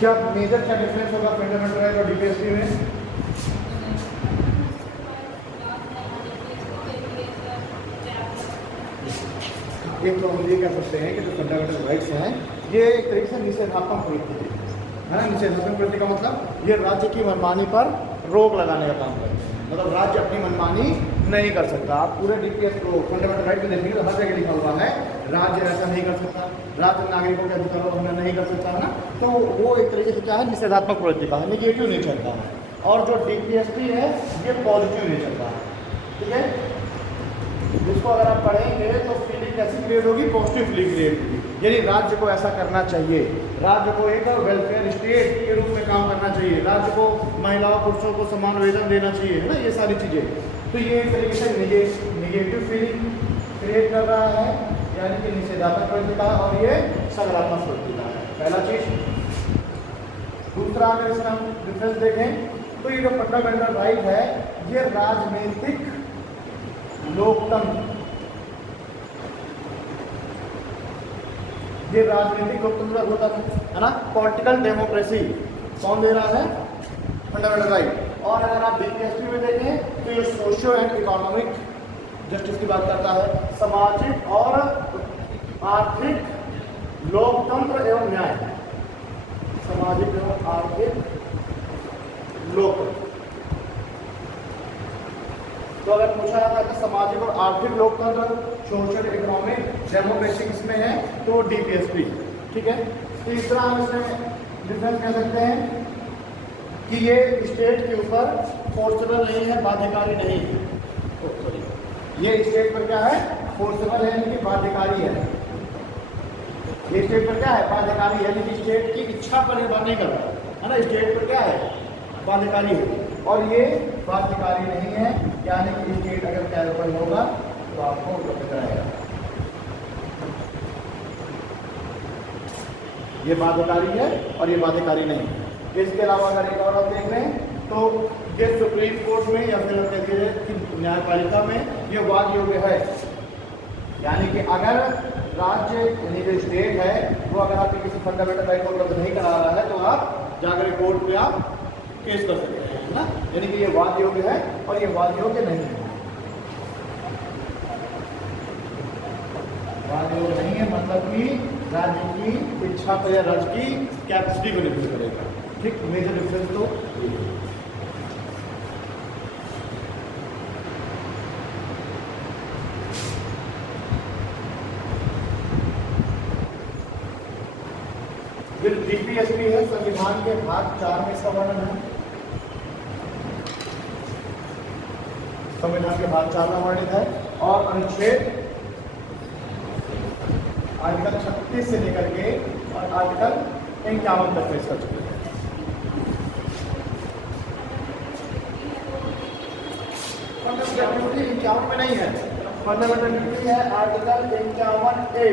क्या मेजर क्या डिफरेंस होगा फंडामेंटल राइट और डीपीएसपी में? एक तो हम ये कह सकते हैं कि जो फंडामेंटल राइट्स हैं ये एक तरीके से निषेधात्मक प्रवृत्ति है ना। निषेधात्मक प्रवृत्ति का मतलब ये राज्य की मनमानी पर रोक लगाने का काम करते हैं। मतलब राज्य अपनी मनमानी नहीं कर सकता। आप पूरे डीपीएस को फंडामेंटल राइट में देखेंगे तो हर जगह लिखा हुआ है राज्य ऐसा नहीं कर सकता, राज्य नागरिकों के अधिकारों को नहीं कर सकता है ना। तो वो एक तरीके से क्या है, निषेधात्मक प्रवृत्ति का है, निगेटिव नेचर का है। और जो डीपीएसपी है ये पॉजिटिव नेचर का है। ठीक है, जिसको अगर आप पढ़ेंगे तो फीलिंग कैसी क्रिएट होगी, पॉजिटिव फीलिंग क्रिएट होगी। यानी राज्य को ऐसा करना चाहिए, राज्य को एक वेलफेयर स्टेट के रूप में काम करना चाहिए, राज्य को महिलाओं पुरुषों को समान वेतन देना चाहिए, है ना, ये सारी चीज़ें। तो ये एक तरीके से निगेटिव फीलिंग क्रिएट कर रहा है, यानी कि निषेधात्मक प्रवृत्ति का, और ये सकारात्मक प्रवृत्ति का है, पहला चीज। दूसरा अगर इसका हम डिफरेंस देखें तो ये जो फंडामेंटल राइट है ये राजनीतिक लोकतंत्र, ये राजनीतिक लोकतंत्र होता है ना, पॉलिटिकल डेमोक्रेसी कौन दे रहा है, फंडामेंटल राइट। और अगर आप डीपीएसपी में देखें तो ये सोशियो एंड इकोनॉमिक जस्टिस की बात करता है, सामाजिक और आर्थिक लोकतंत्र एवं न्याय, सामाजिक एवं आर्थिक लोकतंत्र। तो अगर पूछा जाता है कि सामाजिक और आर्थिक लोकतंत्र, सोशल इकोनॉमिक डेमोक्रेसी किसमें है, तो वो डीपीएसपी। ठीक है, तीसरा हम इसमें डिफरेंस कह सकते हैं कि ये स्टेट के ऊपर फोर्सेबल नहीं है, बाध्यकारी नहीं है। ये स्टेट पर क्या है, फोर्सेबल है, यानी कि बाध्यकारी है। ये स्टेट पर क्या है, बाध्यकारी है, यानी कि स्टेट की इच्छा पर निर्भर नहीं कर रहा है ना, स्टेट पर क्या है, बाध्यकारी है। और ये बाध्यकारी नहीं है, यानी कि स्टेट अगर कैपेबल होगा तो आपको उपलब्ध कराएगा। ये बाध्यकारी है और ये बाध्यकारी नहीं है। इसके अलावा अगर एक और आप देख रहे हैं तो ये सुप्रीम कोर्ट में या फिर कहते हैं कि न्यायपालिका में ये वाद योग्य है, यानी कि अगर राज्य यानी जो स्टेट है वो अगर आपके किसी फंडामेंटल राइट को उपलब्ध नहीं करा रहा है तो आप जाकर कोर्ट पे आप केस कर सकते हैं, है ना। यानी कि ये वाद योग्य है और ये वाद योग्य नहीं है। वाद योग्य नहीं है मतलब कि राज्य की इच्छा पर या राज्य की कैपेसिटी को निर्भर करेगा। ठीक, मेजर डिफरेंस तो फिर डीपीएसपी है, संविधान के भाग 4 में इसका वर्णन है, संविधान के भाग 4 में वर्णित है। और अनुच्छेद आर्टिकल 36 से लेकर के और आर्टिकल 51 तक इसका चुका है। फंडामेंटल ड्यूटी 51 में नहीं है, फंडामेंटल ड्यूटी है आर्टिकल 51A।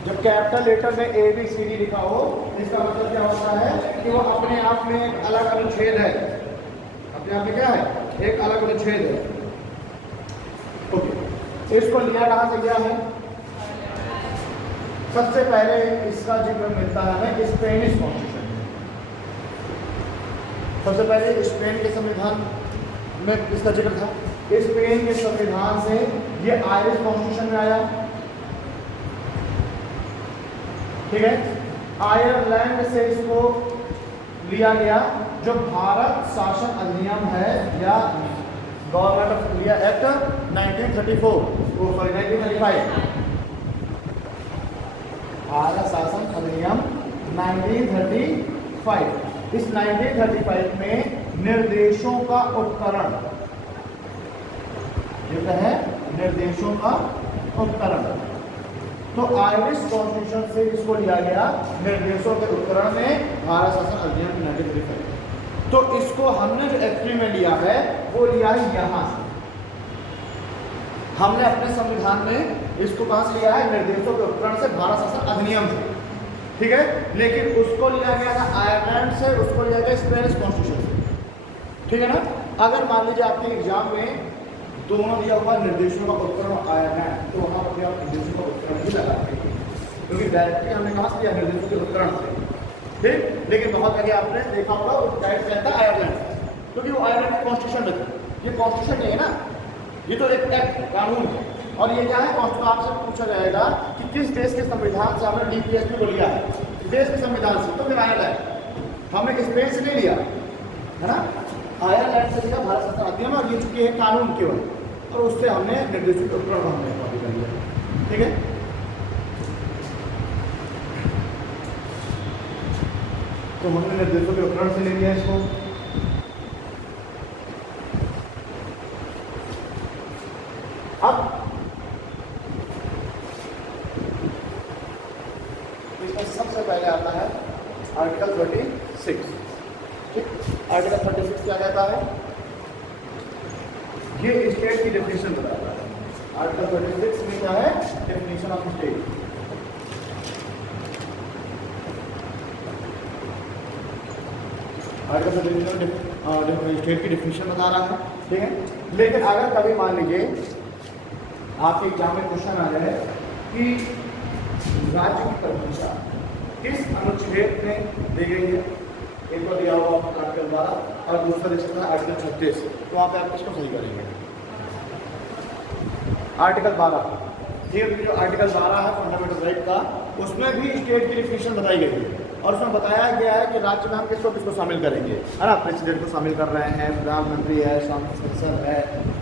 जब कैपिटल लेटर में ABCD लिखा हो इसका मतलब क्या होता है कि वो अपने आप में एक अलग अनुच्छेद है, अपने आप में क्या है, एक अलग अनुच्छेद है। ओके, इसको लिया कहाँ से गया है, सबसे पहले इसका जिक्र मिलता है हमें स्पेनिश कॉन्स्टिट्यूशन में। सबसे पहले स्पेन के संविधान में इसका जिक्र था। स्पेन के संविधान से ये आयरिश कॉन्स्टिट्यूशन में आया। ठीक है, आयरलैंड से इसको लिया गया, जो भारत शासन अधिनियम है या government of India act 1935, Bharat शासन अधिनियम 1935। इस 1935 में निर्देशों का उपकरण, ये है निर्देशों का उपकरण। तो आयरिश कॉन्स्टिट्यूशन से इसको लिया गया, निर्देशों के उपकरण में भारत शासन अधिनियम 1935। तो इसको हमने जो एक्ट में लिया है वो लिया है यहाँ से, हमने अपने संविधान में इसको कहाँ से लिया है, निर्देशों के उपकरण से, भारत शासन अधिनियम से। ठीक है, लेकिन उसको लिया गया था आयरलैंड से, उसको लिया गया स्पेनिश कॉन्स्टिट्यूशन से। ठीक है ना। अगर मान लीजिए आपके एग्जाम में दोनों दिया हुआ निर्देशों का उपकरण आयरलैंड, तो वहाँ पर आप निर्देशों का उपकरण ही लगाते हैं, क्योंकि डायरेक्टली हमने कहाँ से लिया, निर्देशों के उपकरण से। ठीक। लेकिन बहुत आगे आपने देखा होगा वो टाइप रहता है आयरलैंड, क्योंकि वो आयरलैंड की कॉन्स्टिट्यूशन में था। ये कॉन्स्टिट्यूशन नहीं है ना, ये तो एक एक्ट कानून है। और ये क्या है, कॉन्स्टिट्यूशन आपसे पूछा जाएगा कि किस देश के संविधान से हमने DPSP को लिया है, देश के संविधान से, तो फिर आयरलैंड हमने स्पेन से नहीं लिया है ना, आयरलैंड से लिया भारत संविधान अधिनियम, और ये चुके हैं कानून केवल, और उससे हमने निर्देशित उपकरण हमने कॉपी कर लिया। ठीक है, तो हमने निर्देशों के उपकरण से ले लिया इसको। अब इसमें सबसे पहले आता है आर्टिकल 36। ठीक, आर्टिकल 36 क्या कहता है, ये स्टेट की डेफिनेशन बताता है। आर्टिकल 36 में क्या है, definition of state. Article 36 state की डेफिनेशन बता रहा है। ठीक है, लेकिन अगर कभी मान लीजिए आपके एग्जाम में क्वेश्चन आ जाए कि राज्य की परिभाषा किस अनुच्छेद में दी गई है, एक तो दिया हुआ आर्टिकल 12 और दूसरा दे सकता है आर्टिकल 36, तो वहाँ पे आप किसको सही करेंगे, आर्टिकल 12। ये जो आर्टिकल 12 है फंडामेंटल राइट का, उसमें भी स्टेट की डेफिनेशन बताई गई है, और उसमें बताया गया है कि राज्य में हम किसको शामिल करेंगे, है ना, प्रेसिडेंट को शामिल कर रहे हैं, प्रधानमंत्री है, संसद है,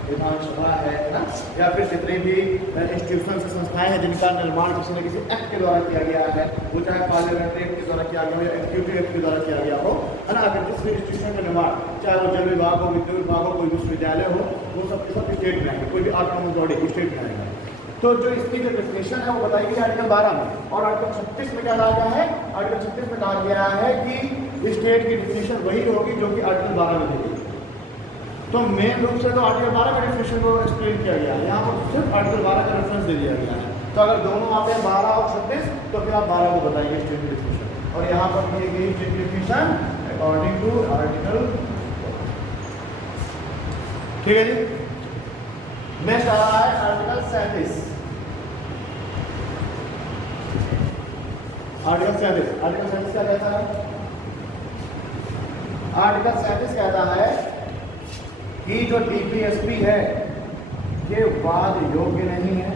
विधानसभा है ना, या फिर जितने भी इंस्टीट्यूशन से संस्थाएं हैं जिनका निर्माण किसी न किसी एक्ट के द्वारा किया गया है, वो चाहे पार्लियामेंट्री एक्ट के द्वारा किया गया हो या एक्जीक्यूटिव एक्ट के द्वारा किया गया हो, है ना, अगर किसी इंस्टीट्यूशन का निर्माण, चाहे वो जल विभाग हो, विद्युत विभाग हो, कोई विश्वविद्यालय हो, वो सब स्टेट में आएंगे, कोई भी ऑटोनोमस बॉडी स्टेट में आएगा। तो जो इसकी जो डेफिनेशन है वो बताई गई आर्टिकल 12 में, और आर्टिकल 36 में क्या कहा गया है, आर्टिकल 36 में कहा गया है कि स्टेट की डेफिनेशन वही होगी जो कि आर्टिकल 12 में दी गई। तो मेन रूप से तो आर्टिकल 12 का डेफिनेशन को एक्सप्लेन किया गया है, यहाँ पर सिर्फ आर्टिकल 12 का रेफरेंस दे दिया गया है। तो अगर दोनों आते हैं 12 और 36, तो फिर आप 12 को बताइए स्टेट की डेफिनेशन, और यहाँ पर दी गई स्टेट की डेफिनेशन अकॉर्डिंग टू आर्टिकल। ठीक है जी, नेक्स्ट आ रहा है आर्टिकल 37। आर्टिकल 37 क्या कहता है, आर्टिकल 37 कहता है कि जो DPSP है ये वाद योग्य नहीं है।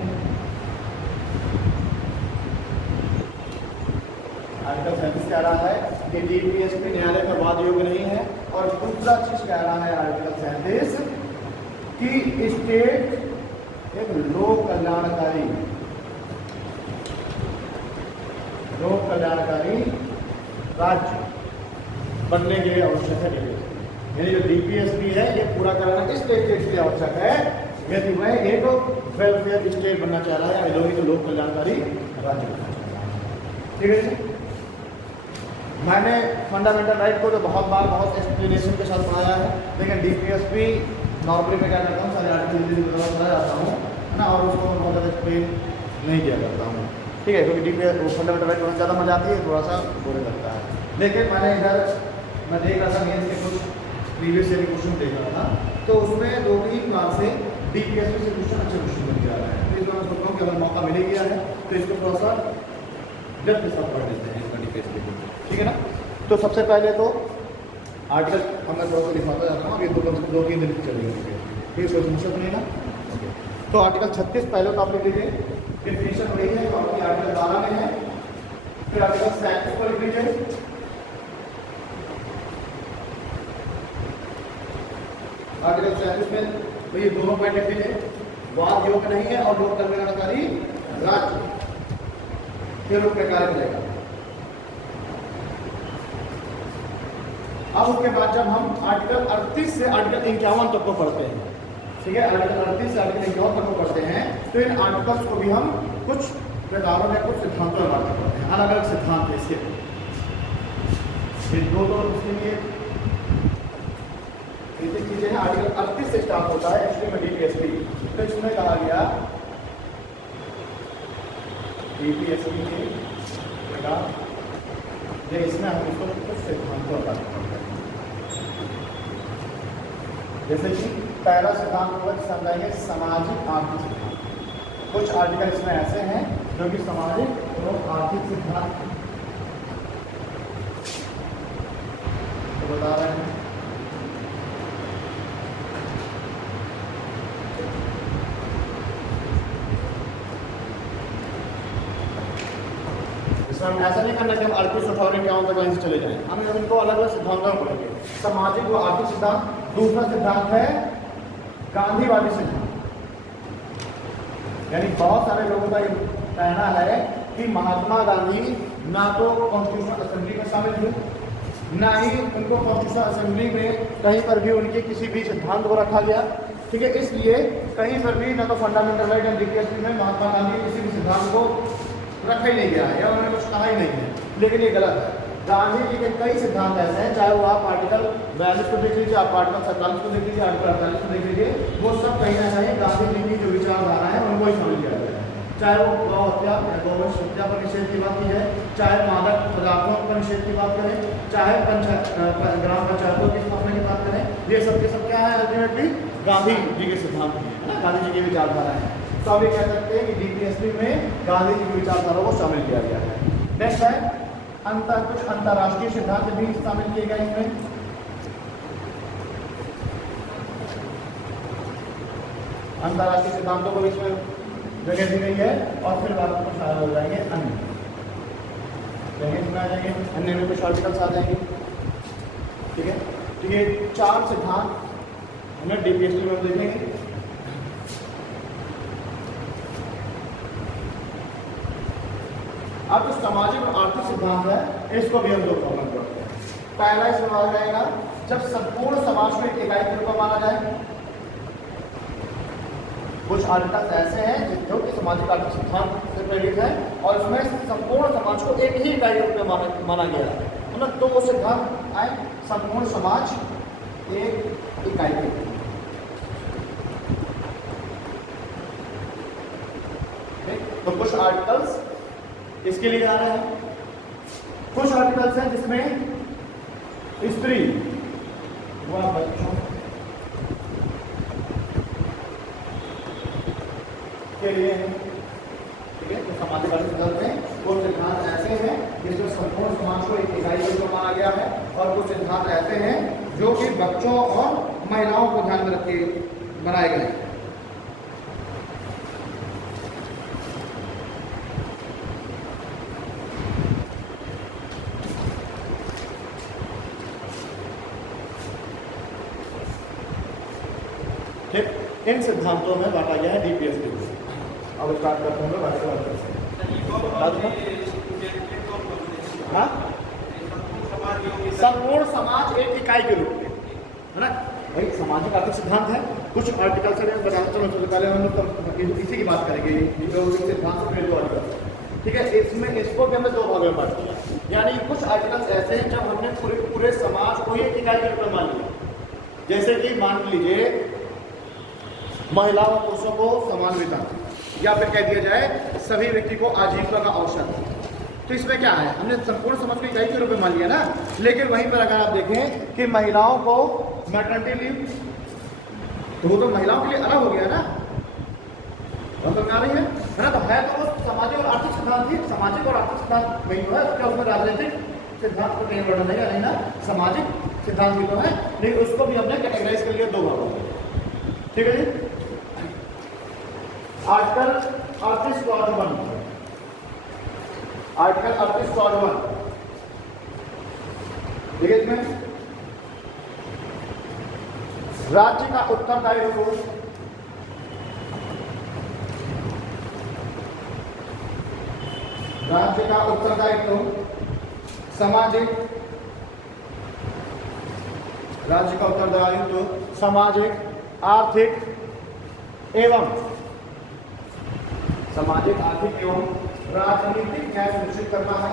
आर्टिकल 37 कह रहा है कि DPSP न्यायालय में वाद योग्य नहीं है, और दूसरा चीज कह रहा है आर्टिकल 37 कि स्टेट एक लोक कल्याणकारी राज्य बनने के लिए आवश्यक है। यानी जो DPSP है ये पूरा कराना इस स्टेट के लिए आवश्यक है, यदि वह एक वेलफेयर स्टेट बनना चाह रहा है, या लोग लोक कल्याणकारी राज्य बनना चाह रहा है। ठीक है जी, मैंने फंडामेंटल राइट को तो बहुत बार बहुत एक्सप्लेनेशन के साथ पढ़ाया है, लेकिन DPSP नॉर्मली मैं क्या करता हूँ, सारे आर्टिकल पढ़ा जाता हूँ, है ना, और उसको बहुत ज़्यादा एक्सप्लेन नहीं किया करता हूँ। ठीक है, क्योंकि DPSP फंडामेंटल राइट बहुत ज़्यादा मजा आती है, थोड़ा सा बोरिंग लगता है। लेकिन मैंने इधर मैं देख रहा था मेंस के कुछ प्रीवियस ईयर के क्वेश्चन देख रहा था, तो उसमें 2-3 बार से DPSP से क्वेश्चन अच्छे क्वेश्चन बन जा रहे हैं। तो इस बार मैं सोच रहा हूँ कि अगर मौका मिल गया है तो इसको थोड़ा सा डेप्थ के साथ पढ़ लेते हैं इसका DPSP को। ठीक है ना, तो सबसे पहले तो आर्टिकल हम मैं थोड़ा सा दिखाता जाता हूँ, ये 2-3 दिन चलेंगे, फिर कोई समस्या नहीं ना। तो आर्टिकल 36 पहले तो आप लिख लीजिए, डेफिनेशन वही है जो आपकी आर्टिकल 12 में है। फिर आर्टिकल 37 को लिख लीजिए, आर्टिकल 37 में तो ये दोनों पॉइंट लिख लीजिए, वाद योग्य नहीं है और लोक कल्याणकारी राज्य के रूप में कार्य करेगा। अब उसके बाद जब हम आर्टिकल 38 से आर्टिकल 51 तक को पढ़ते हैं, ठीक है, आर्टिकल 38 से आर्टिकल 51 तक को पढ़ते हैं, तो इन आर्टिकल्स को भी हम कुछ प्रकारों में कुछ सिद्धांतों में बात करते हैं, अलग अलग सिद्धांत है इसके। दो उसके लिए चीजें हैं। आर्टिकल 38 से स्टार्ट होता है एक्चुअली में DPSP, तो इसमें कहा गया DPSP के प्रकार, इसमें हम इसको कुछ सिद्धांतों में बात करते हैं। जैसे कि पहला सिद्धांत होगा जिसे हम कहेंगे सामाजिक आर्थिक सिद्धांत। कुछ आर्टिकल इसमें ऐसे हैं जो कि सामाजिक और आर्थिक सिद्धांत बता रहे हैं। इसमें हम ऐसा नहीं करना कि हम 38 58 51 तक लाइन से चले जाएं, हम इनको अलग अलग सिद्धांतों में पढ़ेंगे। सामाजिक व आर्थिक सिद्धांत, दूसरा सिद्धांत है गांधीवादी सिद्धांत। यानी बहुत सारे लोगों का ये कहना है कि महात्मा गांधी ना तो कॉन्स्टिट्यूशनल असेंबली में शामिल थे, ना ही उनको कॉन्स्टिट्यूशनल असेंबली में कहीं पर भी उनके किसी भी सिद्धांत को रखा गया। ठीक है, इसलिए कहीं पर भी ना तो फंडामेंटल राइट एंड डीपीएसपी में महात्मा गांधी के किसी भी सिद्धांत को रखा ही नहीं गया है या उन्होंने कुछ कहा ही नहीं है, लेकिन ये गलत है। गांधी जी के कई सिद्धांत ऐसे हैं, चाहे वो आप आर्टिकल 42 को देख लीजिए, आप आर्टिकल 47 को देख लीजिए, आर्टिकल 48 को देख लीजिए, वो सब कहीं ना कहीं गांधी जी की जो विचारधारा है उनको ही शामिल किया गया है। चाहे वो गौ हत्या या गौवंश हत्या पर निषेध की बात की जाए, चाहे मादक पदार्थों पर निषेध की बात करें, चाहे ग्राम पंचायतों की स्थापना की बात करें, ये सब के सब क्या है अल्टीमेटली गांधी जी के सिद्धांत है ना, गांधी जी की विचारधारा है। तो आप ये कह सकते हैं कि डीपीएसपी में गांधी जी की विचारधारा को शामिल किया गया है। नेक्स्ट है कुछ अंतर्राष्ट्रीय सिद्धांत भी शामिल किए गए इसमें। अंतर्राष्ट्रीय सिद्धांतों को इसमें जगह दी गई है और फिर बात कुछ हो जाएंगे अन्य आ जाएंगे, अन्य में कुछ आर्टिकल्स आ जाएंगे। ठीक है, तो ये 4 सिद्धांत हमें डीपीएसपी में देखेंगे। अब जो सामाजिक और आर्थिक सिद्धांत है इसको भी हम लोग कॉमन करते हैं। पहला इसमें आ जाएगा जब संपूर्ण समाज को एक इकाई के रूप में माना जाए। कुछ आर्टिकल्स ऐसे हैं जो कि सामाजिक आर्थिक सिद्धांत से प्रेरित है और इसमें संपूर्ण समाज को एक ही इकाई के रूप में माना गया है। मतलब तो वो सिद्धांत आए संपूर्ण समाज एक इकाई के रूप में। तो कुछ आर्टिकल्स इसके लिए आ रहे हैं, कुछ आर्टिकल्स हैं जिसमें स्त्री व बच्चों के लिए है। ठीक है, तो सामाजिक आर्थिक सिद्धांत में कुछ सिद्धांत ऐसे हैं जिसमें संपूर्ण समाज को एक इकाई के रूप में माना गया है और कुछ सिद्धांत ऐसे हैं जो कि बच्चों और महिलाओं को ध्यान में रख के बनाए गए हैं। ठीक, इन सिद्धांतों में बांटा गया है डीपीएसपी को। अब स्टार्ट करते हैं बात हाँ, संपूर्ण समाज एक इकाई के रूप में है ना, भाई सामाजिक आर्थिक सिद्धांत है। कुछ आर्टिकल से बताना चलो, सबसे पहले हम लोग इसी की बात करेंगे सिद्धांत में 2 आर्टिकल। ठीक है, इसमें इसको भी हमें 2 भागों में बांट दिया, यानी कुछ आर्टिकल्स ऐसे हैं जब हमने पूरे समाज को ही एक इकाई के रूप में मान लिया। जैसे कि मान लीजिए महिलाओं और पुरुषों को समान वेतन, या फिर कह दिया जाए सभी व्यक्ति को आजीविका का अवसर। तो इसमें क्या है, हमने संपूर्ण समाज को इकाई के रूप में मान लिया ना। लेकिन वहीं पर अगर आप देखें कि महिलाओं को मैटरनिटी लीव, तो वो तो महिलाओं के लिए अलग हो गया ना, समझ में आ रही है ना। तो है तो वो सामाजिक और आर्थिक सिद्धांत ही, सामाजिक और आर्थिक सिद्धांत वही तो है, उसका उसमें राजनीतिक सिद्धांत को कहीं वर्णन नहीं ना, सामाजिक सिद्धांत भी तो है, लेकिन उसको भी हमने कैटेगराइज कर लिया 2 भागों में। ठीक है जी, आर्टिकल 38(1), आर्टिकल 38(1), ठीक है, इसमें राज्य का उत्तरदायित्व, राज्य का उत्तरदायित्व सामाजिक, राज्य का उत्तरदायित्व सामाजिक, आर्थिक एवं सामाजिक, आर्थिक एवं राजनीतिक न्याय सुनिश्चित करना है।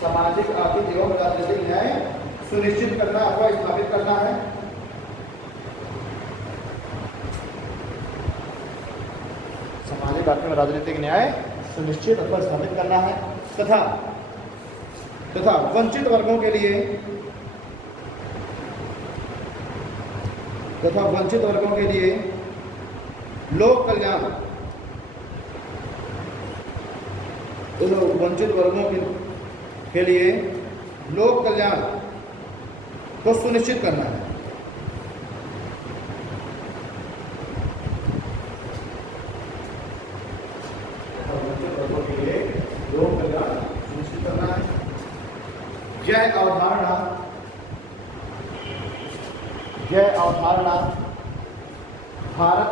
सामाजिक, आर्थिक एवं राजनीतिक न्याय सुनिश्चित करना अथवा स्थापित करना है। सामाजिक, आर्थिक एवं राजनीतिक न्याय सुनिश्चित अथवा स्थापित करना है तथा वंचित वर्गों के लिए लोक कल्याण, वंचित वर्गों के लिए लोक कल्याण को सुनिश्चित करना है। लोक कल्याण सुनिश्चित करना है। यह अवधारणा भारत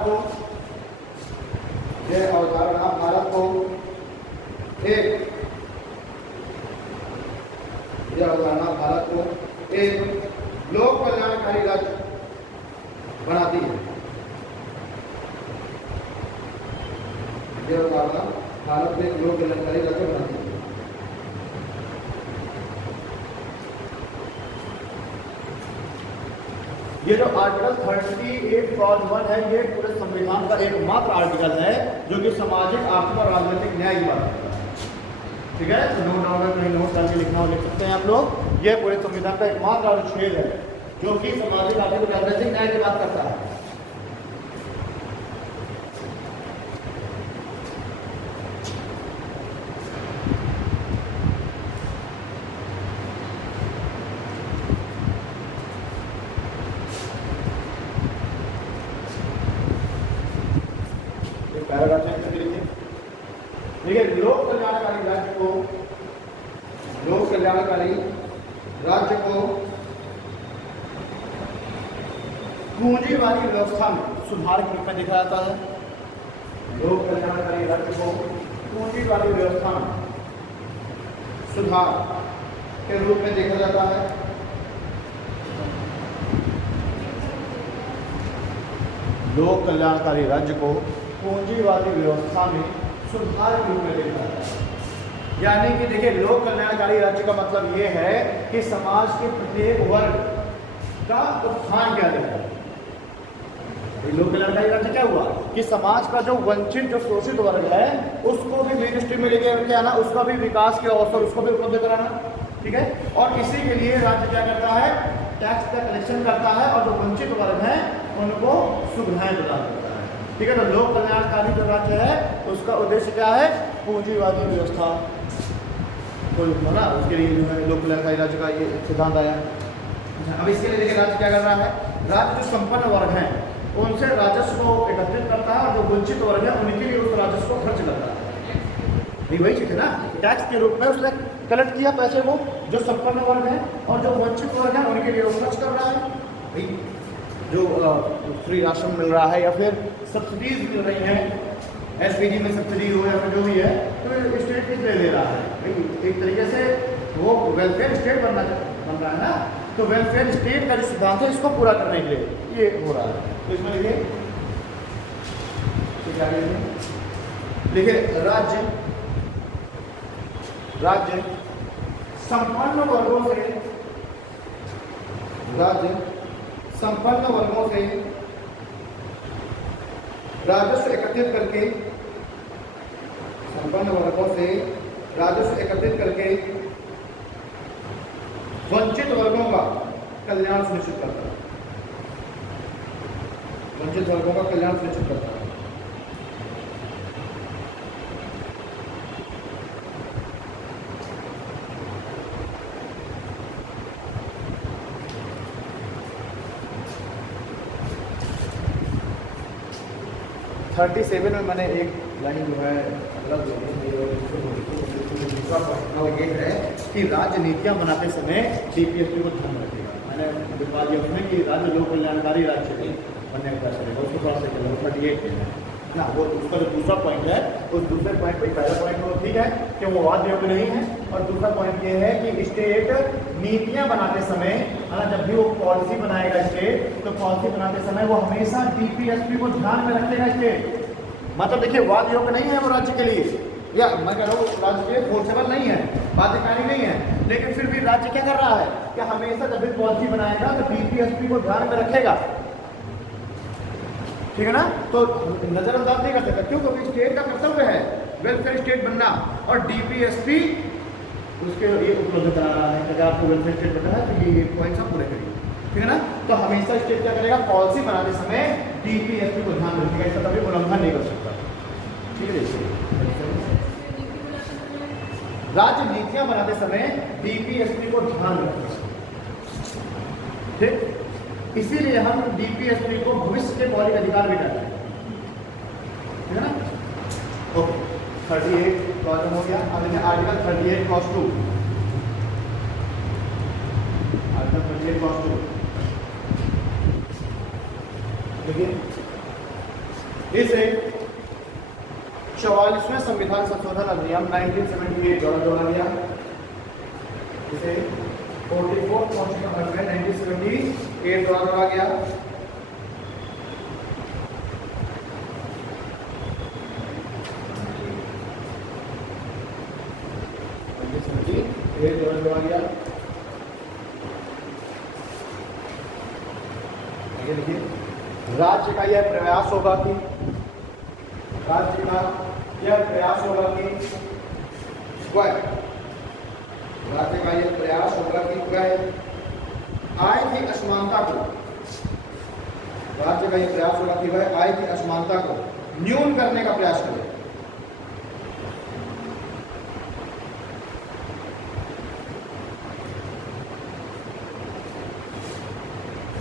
को एक लोक कल्याणकारी राज्य बनाती है। यह अवधारणा भारत में एक लोक कल्याणकारी राज्य बनाती है। ये जो आर्टिकल 38 क्लॉज 1 है, ये पूरे संविधान का एकमात्र आर्टिकल है जो कि सामाजिक, आर्थिक और राजनीतिक न्याय की बात करता है। ठीक है, तो नोट डाउन में नोट डाल के लिखना हो लिख सकते हैं आप लोग। ये पूरे संविधान का एकमात्र अनुच्छेद है जो कि सामाजिक, आर्थिक और राजनीतिक न्याय की बात करता है। देखिए, लोक कल्याणकारी राज्य को पूंजीवादी व्यवस्था में सुधार के रूप में देखा जाता है। लोक कल्याणकारी राज्य को पूंजीवादी व्यवस्था में सुधार के रूप में देखा जाता है। लोक कल्याणकारी राज्य को पूंजीवादी व्यवस्था में सुधार के रूप में देखा जाता है। यानी कि देखिए, लोक कल्याणकारी राज्य का मतलब ये है कि समाज के प्रत्येक वर्ग का उत्थान किया जाता है। लोक कल्याणकारी राज्य क्या हुआ कि समाज का जो वंचित, जो शोषित वर्ग है उसको भी मेन स्ट्रीम में लेके आना, उसका भी विकास के अवसर उसको भी उपलब्ध कराना। ठीक है, और इसी के लिए राज्य क्या करता है, टैक्स का कलेक्शन करता है और जो वंचित वर्ग हैं उनको सुविधाएं प्रदान करता है। ठीक है, तो लोक कल्याणकारी जो राज्य है उसका उद्देश्य क्या है, पूंजीवादी व्यवस्था को ना, उसके लिए जो है लोक कल्याणकारी राज्य का ये सिद्धांत आया। अब इसके लिए देखिए राज्य क्या कर रहा है, राज्य जो संपन्न वर्ग हैं उनसे राजस्व को एकत्रित करता है और जो वंचित वर्ग है उनके लिए उस राजस्व को खर्च करता है। वही चीज है ना, टैक्स के रूप में उसने कलेक्ट किया पैसे को, जो संपन्न वर्ग है और जो वंचित वर्ग है उनके लिए वो खर्च कर रहा है। भाई जो फ्री राशन मिल रहा है या फिर सब्सिडीज मिल रही हैं, एसपीजी में सब्सिडी हो या फिर जो भी है, तो स्टेट किस लिए दे रहा है, भाई एक तरीके से वो वेलफेयर स्टेट बन रहा है ना। तो वेलफेयर स्टेट का जो सिद्धांत है इसको पूरा करने के लिए ये हो रहा है। तो इसमें देखिए राज्य संपन्न वर्गों से राजस्व एकत्रित करके वंचित वर्गों का कल्याण सुनिश्चित करता है। वंचित वर्गों का कल्याण सुनिश्चित करता है। थर्टी 37 में मैंने एक लाइन जो है अलग दूसरा पॉइंट ये है कि राज्य नीतियां बनाते समय डीपीएसपी को ध्यान रखेगा। मैंने बता दिया उसमें कि राज्य लोक कल्याणकारी राज्य बनने का प्रयास करेगा, उसको थोड़ा सा 38 है ना, वो उसका जो दूसरा पॉइंट है उस दूसरे पॉइंट पर पहला पॉइंट वो ठीक है कि वो वाद योग्य नहीं है, और दूसरा पॉइंट ये है कि स्टेट नीतियां बनाते समय है ना, जब भी वो पॉलिसी बनाएगा स्टेट, तो पॉलिसी बनाते समय वो हमेशा डीपीएसपी को ध्यान में रखेगा स्टेट। मतलब देखिए, वाद योग्य नहीं है वो राज्य के लिए, या मैं कह रहा हूँ राज्य के लिए फोर्सेबल नहीं है, बाध्यकारी नहीं है, लेकिन फिर भी राज्य क्या कर रहा है कि हमेशा जब भी पॉलिसी बनाएगा तो डीपीएसपी को ध्यान में रखेगा। ठीक है ना, तो नजरअंदाज नहीं कर सकता, क्यों, क्योंकि स्टेट का कर्तव्य है वेलफेयर स्टेट बनना, और डीपीएसपी उसके ये उपलब्ध करा रहा है। अगर आपको वेलफेयर स्टेट बनना है तो ये पॉइंट्स आप पूरे करिए। ठीक है ना, तो हमेशा स्टेट क्या करेगा, पॉलिसी बनाते समय डीपीएसपी को ध्यान रखेगा, इसका कभी उल्लंघन नहीं कर सकता। ठीक है, राज्य नीतियां बनाते समय डीपीएसपी को ध्यान रखेगा। ठीक, इसीलिए हम डीपीएसपी को भविष्य के मौलिक अधिकार भी कहते हैं, ठीक है ना। ओके, 38 क्लॉज हो गया। अब इन्हें आर्टिकल 38 क्लॉज 2, आर्टिकल 38 क्लॉज 2 देखिए, इसे 44वें संविधान संशोधन अधिनियम 1978 द्वारा जोड़ा गया। इसे 44 कॉन्स्टिट्यूशन अमेंडमेंट 1978 द्वारा जोड़ा गया। द्वारा जोड़ा गया। देखिए, राज्य का यह प्रयास होगा कि राज्य का यह प्रयास होगा कि वह राज्य का यह प्रयास होगा कि वह आय की असमानता को राज्य का यह प्रयास होगा कि वह आय की असमानता को न्यून करने का प्रयास करे।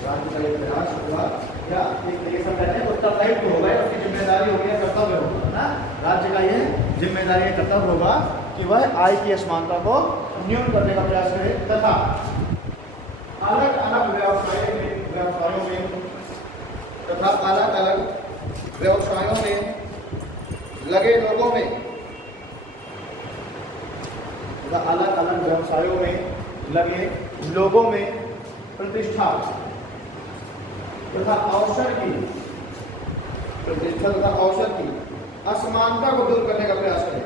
राज्य का यह प्रयास होगा या एक तरीके से कहते हैं उत्तरदायित्व होगा, उसकी जिम्मेदारी होगी या कर्तव्य होगा ना। राज्य का यह जिम्मेदारी या कर्तव्य होगा कि वह आय की असमानता को न्यून करने का प्रयास करे तथा अलग अलग व्यवसायों में तथा अलग अलग व्यवसायों में लगे लोगों में तथा अलग अलग व्यवसायों में लगे लोगों में प्रतिष्ठा तथा अवसर की प्रतिष्ठा तथा अवसर की असमानता को दूर करने का प्रयास करें।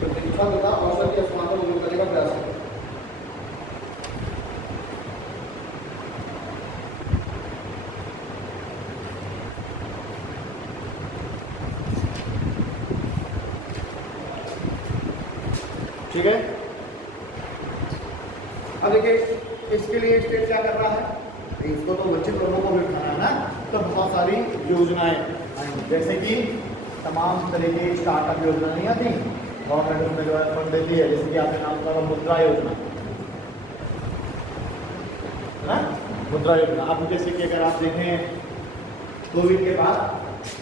प्रतिष्ठा तथा अवसर की असमानता को दूर करने का प्रयास करें। ठीक है, अब देखिए इसके लिए स्टेट क्या कर रहा है, इसको तो वंचित लोगों को भी उठाना है ना। तो बहुत सारी योजनाएं आएंगी, जैसे कि तमाम तरह की स्टार्टअप योजना नहीं आती, गवर्नमेंट उसमें जो है फंड देती है, जैसे कि आपने नाम सुना मुद्रा योजना है ना। मुद्रा योजना आप जैसे कि अगर आप देखें कोविड के बाद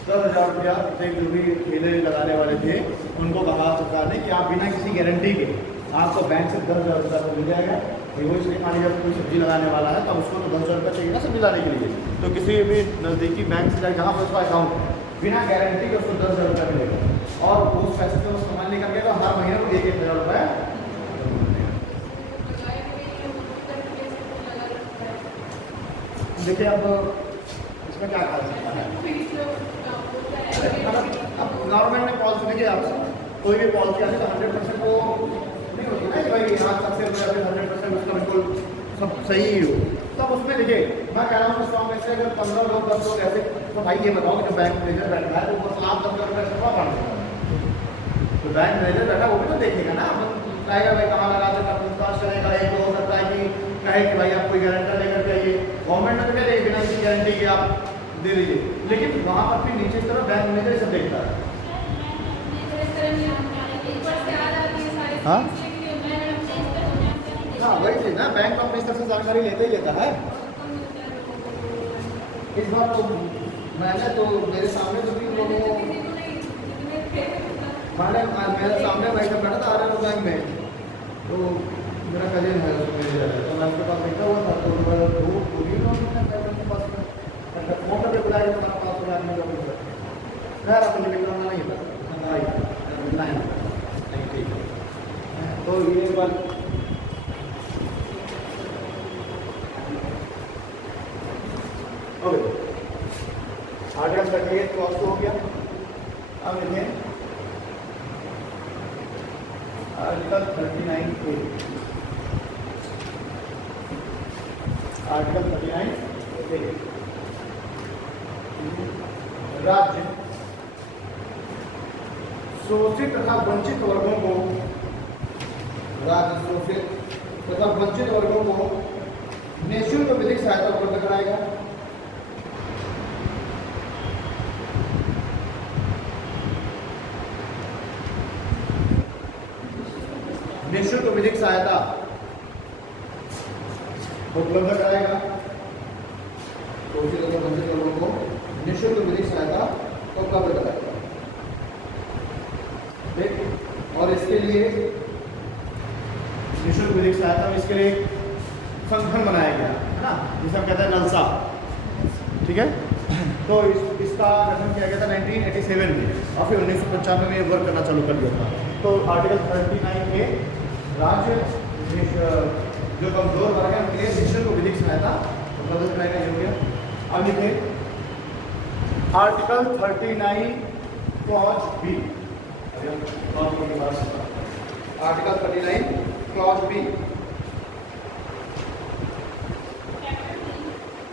10,000 रुपया जो भी ठेले लगाने वाले थे उनको कहा सरकार ने कि आप बिना किसी गारंटी के आपको बैंक से 10,000 रुपया तो मिल जाएगा। वो इसलिए मान लीजिए कोई सब्जी लगाने वाला है तो उसको तो 10,000 रुपया चाहिए ना सब्जी लाने के लिए, तो किसी भी नज़दीकी बैंक से जाकर जहाँ पर उसका अकाउंट है बिना गारंटी के उसको 10,000 रुपया मिलेगा और उस पैसे से वो सामान नहीं करके तो हर महीने को 1,000 रुपया। देखिए अब इसमें क्या कहा सकता है, अब गवर्नमेंट ने पॉलिसी देखिए, आप कोई भी पॉलिसी आती है तो 100% वो नहीं होती ना कि भाई यहाँ सक्सेस हो या 100% उसका बिल्कुल सब सही ही हो। तब उसमें देखिए मैं कह रहा हूँ सौ में से अगर 15 लोग 10 लोग ऐसे, तो भाई ये बताओ कि जो बैंक मैनेजर बैठा है तो बस आप 10,000 रुपये से कहाँ पाएंगे, तो बैंक मैनेजर बैठा वो भी तो देखेगा ना, कहेगा भाई कहाँ लगा देगा, पूछताछ करेगा। एक तो हो सकता है कि कहे कि भाई आप कोई गारंटर लेकर के आइए, गवर्नमेंट ने तो क्या देगी बिना किसी गारंटी के आप दे दीजिए, लेकिन वहाँ पर भी नीचे की तरफ बैंक मैनेजर सब देखता है। हाँ हाँ वही चीज़ ना, बैंक अपने स्तर से जानकारी लेता ही लेता है। इस बार तो मैंने तो मेरे सामने तो 3 लोगों को मेरे सामने बैठा बैठा था आर्यन बैंक में, तो मेरा कजिन है उसमें, तो मैं उसके पास बैठा हुआ था तो मोटर पे बुलाया तो मेरा पास हो मैं अपने निकलना नहीं था नहीं ठीक है। तो ये बात आर्टिकल 38 क्रॉस हो गया। अब देखिए आर्टिकल 39A, आर्टिकल 39A राज्य शोषित तथा वंचित वर्गों को, राज्य शोषित तथा वंचित वर्गों को निःशुल्क विधिक सहायता उपलब्ध कराएगा। निःशुल्क विधिक सहायता उपलब्ध कराएगा। तो उसी तरह वंचित लोगों को निःशुल्क विधिक सहायता उपलब्ध कराएगा। ठीक, और इसके लिए निःशुल्क विधिक सहायता, इसके लिए संगठन बनाया गया है ना, जिसे हम कहते हैं नलसा। ठीक है, तो इसका गठन किया गया था 1987 में और फिर 1995 में वर्क करना चालू कर दिया था। तो आर्टिकल 39 में राज्य जो कमजोर वर्ग है उनके लिए निःशुल्क विधिक सहायता उपलब्ध कराएगा। योग्य अब लिखे article 39 clause B. Article 39 clause B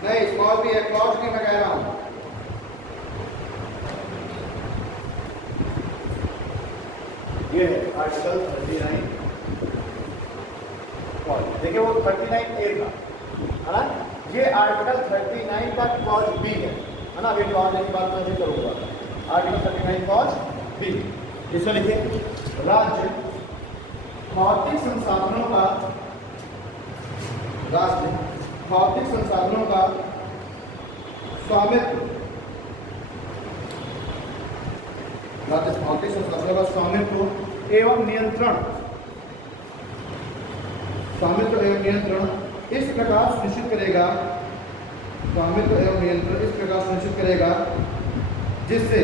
नहीं, क्लॉज बी है, क्लॉज बी मैं कह रहा हूं। ये है आर्टिकल 39 क्लॉज। देखिए वो 39 ए था, है ना, ये आर्टिकल 39 का क्लॉज बी है ना। अभी क्लॉज की बात मैं करूंगा। आर्टिकल 39 क्लॉज बी, इसमें लिखिए राज्य भौतिक संसाधनों का, राज्य भौतिक संसाधनों का स्वामित्व, राज्य भौतिक संसाधनों का स्वामित्व एवं नियंत्रण, स्वामित्व एवं नियंत्रण इस प्रकार सुनिश्चित करेगा, स्वामित्व एवं नियंत्रण इस प्रकार सुनिश्चित करेगा जिससे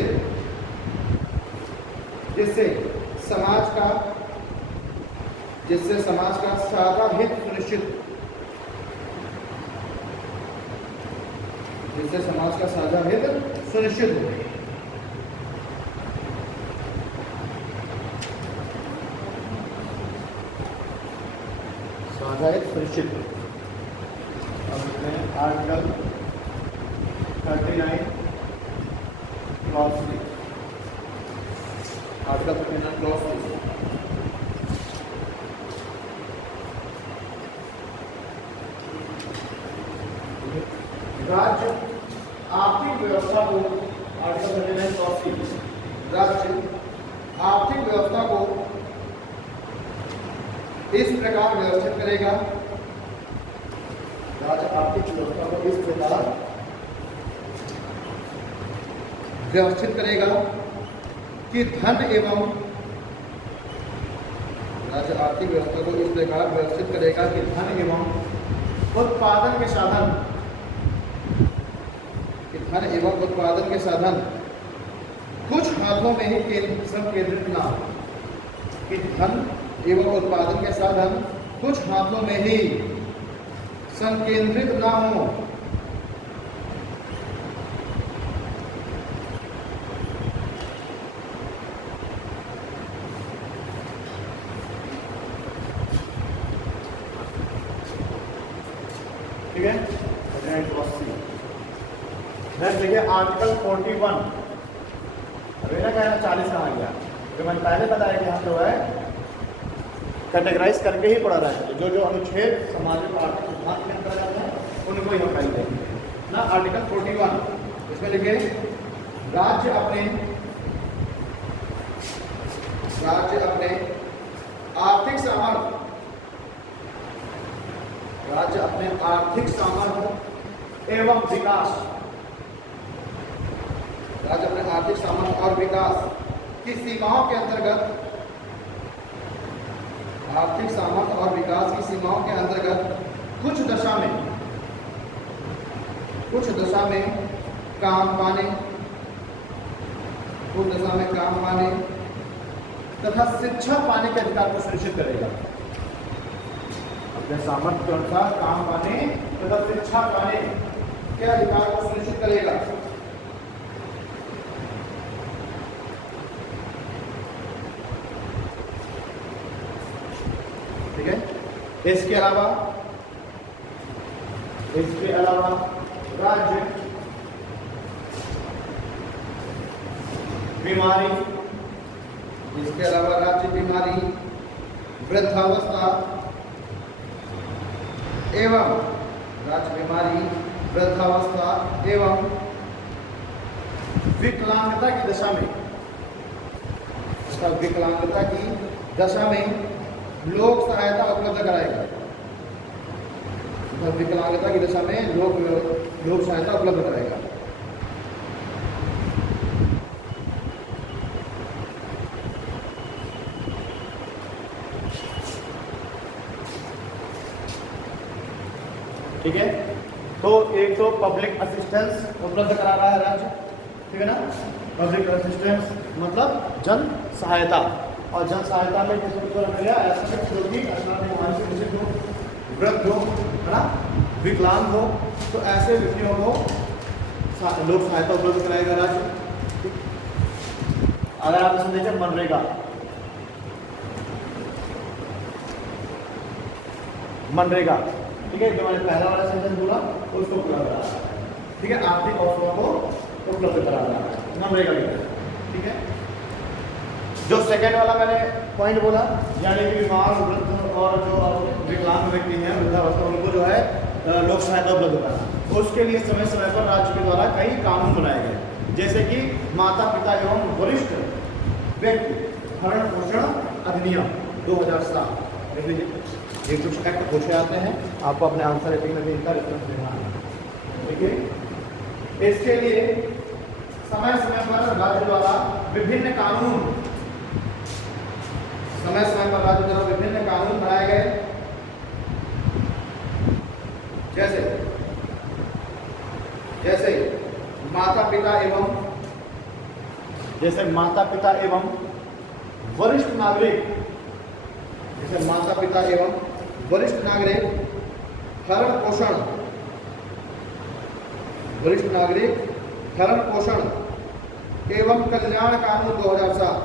समाज का साझा हित सुनिश्चित, जिससे समाज का साझा हित सुनिश्चित हो। साझा हित सुनिश्चित हो। आर्टिकल 39 क्लॉज 3, आर्टिकल 39 क्लॉज 3 राज्य आर्थिक व्यवस्था को, आर्टिकल 39 क्लॉज 3 राज्य आर्थिक व्यवस्था को इस प्रकार व्यवस्थित करेगा, राज्य आर्थिक व्यवस्था को इस प्रकार व्यवस्थित करेगा कि धन एवं, राज्य आर्थिक व्यवस्था को इस प्रकार व्यवस्थित करेगा कि धन एवं उत्पादन के साधन, कुछ हाथों में ही संकेंद्रित ना हो, कि धन एवं उत्पादन के साधन कुछ हाथों में ही संकेंद्रित ना हो। ठीक है, नेक्स्ट देखिए आर्टिकल 41। अभी ना कहना 40 कहाँ गया, जो मैंने पहले बताया कि हम जो है कैटेगराइज करके ही पढ़ा रहा है। जो जो अनुच्छेद सामाजिक आर्थिक सिद्धांत के अंतर्गत है उनको ही हम पहले देखेंगे ना। आर्टिकल 41 इसमें लिखे राज्य अपने आर्थिक सामर्थ्य एवं विकास, राज्य अपने आर्थिक सामर्थ्य और विकास की सीमाओं के अंतर्गत, आर्थिक सामर्थ्य और विकास की सीमाओं के अंतर्गत कुछ दशा में काम पाने तथा शिक्षा पाने के अधिकार को सुनिश्चित करेगा। अपने सामर्थ्य के अनुसार काम पाने तथा शिक्षा पाने के अधिकार को सुनिश्चित करेगा। ठीक है, इसके अलावा राज्य बीमारी, वृद्धावस्था एवं विकलांगता की दशा में लोक सहायता उपलब्ध कराएगा। विकलांगता की दशा में लोक सहायता उपलब्ध कराएगा। ठीक है, तो एक तो पब्लिक असिस्टेंस उपलब्ध करा रहा है राज्य, ठीक है ना। पब्लिक असिस्टेंस मतलब जन सहायता, और जन सहायता में जैसे मिला ऐसा जो कि मानसिक हो, वृद्ध हो, है ना, विकलांग हो, तो ऐसे व्यक्तियों को लोक सहायता उपलब्ध कराएगा राज्य। अगर आप इसमें देखें मनरेगा, मनरेगा, ठीक है, जो मैंने पहला वाला सेंटेंस बोला उसको पूरा करा रहा है, ठीक है, आर्थिक अवसरों को उपलब्ध करा रहा है मनरेगा के तहत, ठीक है। जो सेकेंड वाला मैंने पॉइंट बोला, यानी कि बीमार, वृद्ध और जो विकलांग व्यक्ति हैं, वृद्धावस्था, उनको जो है लोक सहायता उपलब्ध कराना, उसके लिए समय समय पर राज्य के द्वारा कई कानून बनाए गए, जैसे कि माता पिता एवं वरिष्ठ व्यक्ति भरण पोषण अधिनियम 2007, ये कुछ एक्ट पूछे जाते हैं, आपको अपने आंसर राइटिंग में भी इनका रेफरेंस देना है, ठीक है। इसके लिए समय समय पर राज्य द्वारा विभिन्न कानून, समय समय पर राज्य द्वारा विभिन्न कानून बनाए गए, जैसे माता पिता एवं वरिष्ठ नागरिक, जैसे माता पिता एवं वरिष्ठ नागरिक भरण पोषण, वरिष्ठ नागरिक भरण पोषण एवं कल्याण कानून 2007,